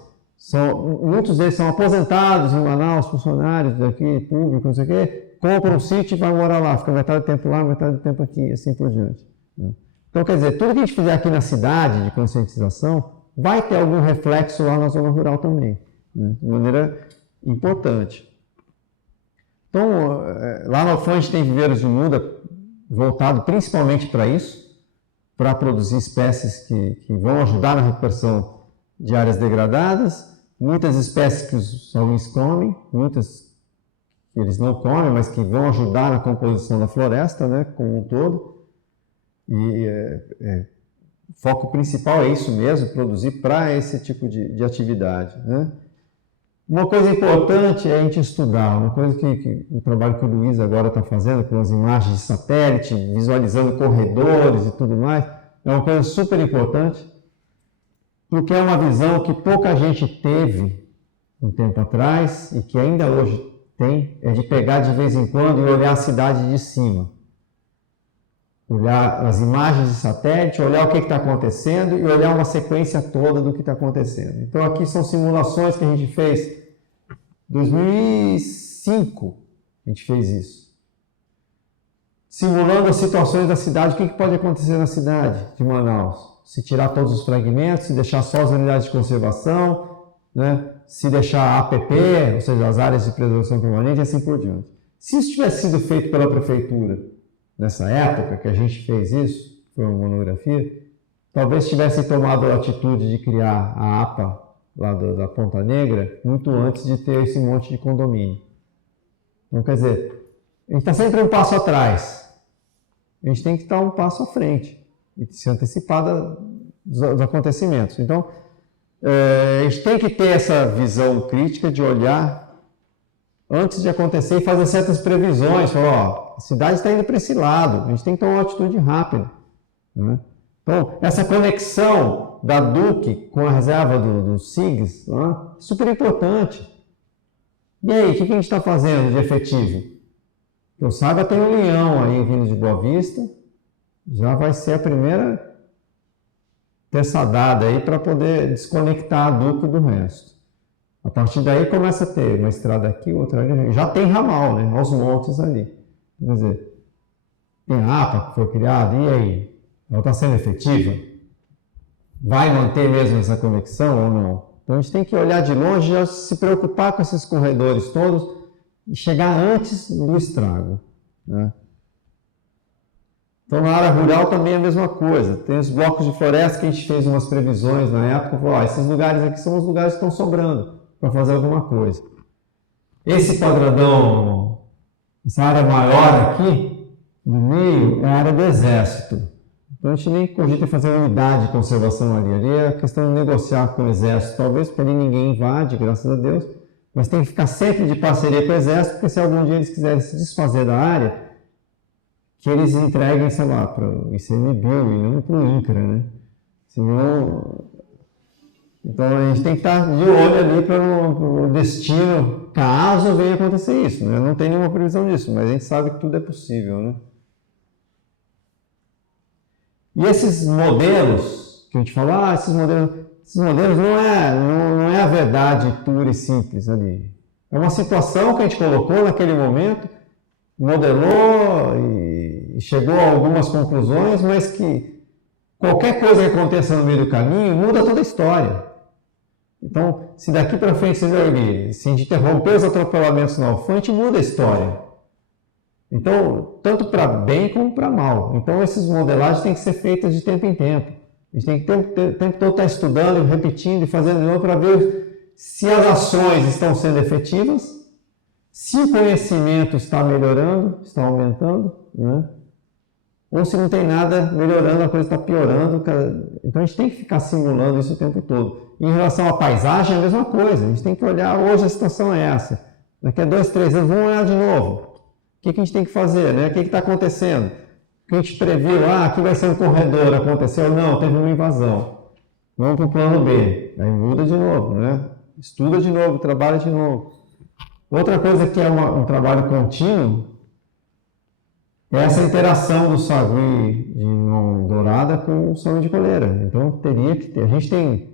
muitos deles são aposentados em Manaus, funcionários daqui, público, não sei o quê, compram um sítio e vão morar lá, fica metade do tempo lá, metade do tempo aqui, assim por diante, né? Então, quer dizer, tudo que a gente fizer aqui na cidade de conscientização vai ter algum reflexo lá na zona rural também, né, de maneira importante. Então, lá no FAN a gente tem viveiros de muda voltado principalmente para isso, para produzir espécies que vão ajudar na recuperação de áreas degradadas, muitas espécies que os sauíns comem, muitas que eles não comem, mas que vão ajudar na composição da floresta, né, como um todo. E o foco principal é isso mesmo, produzir para esse tipo de atividade, né? Uma coisa importante é a gente estudar, uma coisa que o trabalho que o Luiz agora está fazendo com as imagens de satélite, visualizando corredores e tudo mais, é uma coisa super importante, porque é uma visão que pouca gente teve um tempo atrás e que ainda hoje tem, é de pegar de vez em quando e olhar a cidade de cima. Olhar as imagens de satélite, olhar o que está acontecendo e olhar uma sequência toda do que está acontecendo. Então aqui são simulações que a gente fez em 2005, a gente fez isso. Simulando as situações da cidade, o que pode acontecer na cidade de Manaus? Se tirar todos os fragmentos, se deixar só as unidades de conservação, né? Se deixar a APP, ou seja, as áreas de preservação permanente e assim por diante. Se isso tivesse sido feito pela prefeitura, nessa época que a gente fez isso, foi uma monografia, talvez tivesse tomado a atitude de criar a APA lá da Ponta Negra muito antes de ter esse monte de condomínio. Então, quer dizer, a gente está sempre um passo atrás. A gente tem que estar um passo à frente e se antecipar dos acontecimentos. Então, a gente tem que ter essa visão crítica de olhar antes de acontecer e fazer certas previsões. Falar, a cidade está indo para esse lado, a gente tem que tomar uma atitude rápida. Né? Então, essa conexão da Duque com a reserva do SIGS, né? Super importante. E aí, o que a gente está fazendo de efetivo? Que eu saiba, tem um leão aí vindo de Boa Vista, já vai ser a primeira terçadada aí para poder desconectar a Duque do resto. A partir daí começa a ter uma estrada aqui, outra ali, já tem ramal, né? Aos montes ali. Quer dizer, tem a APA que foi criada, e aí? Ela está sendo efetiva? Vai manter mesmo essa conexão ou não? Então a gente tem que olhar de longe e se preocupar com esses corredores todos e chegar antes do estrago. Né? Então na área rural também é a mesma coisa. Tem os blocos de floresta que a gente fez umas previsões na época, falou, esses lugares aqui são os lugares que estão sobrando para fazer alguma coisa. Esse quadradão, essa área maior aqui, no meio, é a área do exército. Então a gente nem cogita fazer uma unidade de conservação ali. Ali é a questão de negociar com o exército, talvez, porque ali ninguém invade, graças a Deus, mas tem que ficar sempre de parceria com o exército, porque se algum dia eles quiserem se desfazer da área, que eles entreguem, sei lá, para o ICMBio e não para o INCRA, né? Senão... Então a gente tem que estar de olho ali para o destino, caso venha acontecer isso. Né? Não tem nenhuma previsão disso, mas a gente sabe que tudo é possível, né? E esses modelos, que a gente fala, esses modelos não é a verdade pura e simples ali. É uma situação que a gente colocou naquele momento, modelou e chegou a algumas conclusões, mas que qualquer coisa que aconteça no meio do caminho muda toda a história. Então, se daqui para frente você vê, se a gente interromper os atropelamentos na Alfante, muda a história. Então, tanto para bem como para mal. Então, essas modelagens têm que ser feitas de tempo em tempo. A gente tem que o tempo todo estar estudando, repetindo e fazendo de novo para ver se as ações estão sendo efetivas, se o conhecimento está melhorando, está aumentando, né? Ou se não tem nada melhorando, a coisa está piorando. Então, a gente tem que ficar simulando isso o tempo todo. Em relação à paisagem, é a mesma coisa. A gente tem que olhar, hoje a situação é essa. Daqui a 2, 3 anos, vamos olhar de novo. O que a gente tem que fazer? Né? O que está acontecendo? O que a gente previu? Aqui vai ser um corredor, aconteceu? Não, teve uma invasão. Vamos para o plano B. Aí muda de novo, né? Estuda de novo, trabalha de novo. Outra coisa que é um trabalho contínuo é essa interação do sagui de mão dourada com o sonho de coleira. Então, teria que ter. A gente tem um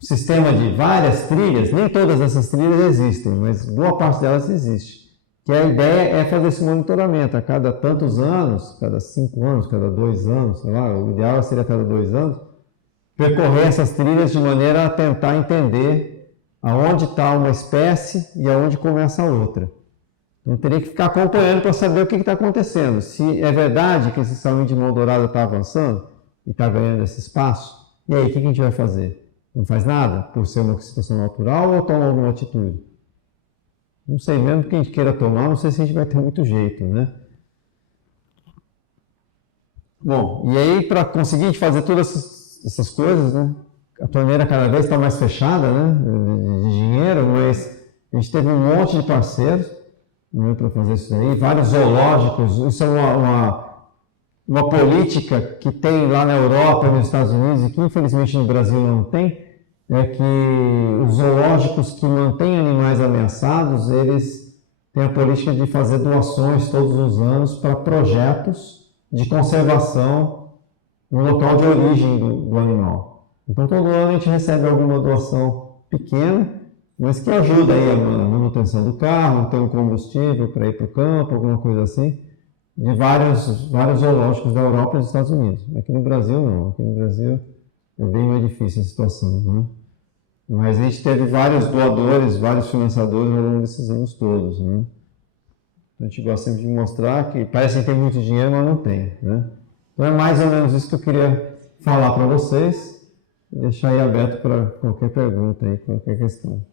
sistema de várias trilhas, nem todas essas trilhas existem, mas boa parte delas existe. Que a ideia é fazer esse monitoramento a cada tantos anos, cada 5 anos, cada 2 anos, sei lá, o ideal seria a cada 2 anos, percorrer essas trilhas de maneira a tentar entender aonde está uma espécie e aonde começa a outra. Então teria que ficar acompanhando para saber o que está acontecendo. Se é verdade que esse saúde de mão dourada está avançando e está ganhando esse espaço, e aí o que a gente vai fazer? Não faz nada por ser uma situação natural ou toma alguma atitude? Não sei, mesmo que a gente queira tomar, não sei se a gente vai ter muito jeito, né? Bom, e aí para conseguir a gente fazer todas essas coisas, né? A torneira cada vez está mais fechada, né? De dinheiro, mas a gente teve um monte de parceiros, né, para fazer isso aí, vários zoológicos. Isso é uma política que tem lá na Europa e nos Estados Unidos e que infelizmente no Brasil não tem. É que os zoológicos que mantêm animais ameaçados, eles têm a política de fazer doações todos os anos para projetos de conservação no local de origem do animal. Então, todo ano a gente recebe alguma doação pequena, mas que ajuda aí a manutenção do carro, ter um combustível para ir para o campo, alguma coisa assim, de vários zoológicos da Europa e dos Estados Unidos. Aqui no Brasil, não. Aqui no Brasil é bem mais difícil a situação, né? Mas a gente teve vários doadores, vários financiadores ao longo desses anos todos, né? Então, a gente gosta sempre de mostrar que parece que tem muito dinheiro, mas não tem, né? Então é mais ou menos isso que eu queria falar para vocês e deixar aí aberto para qualquer pergunta aí, qualquer questão.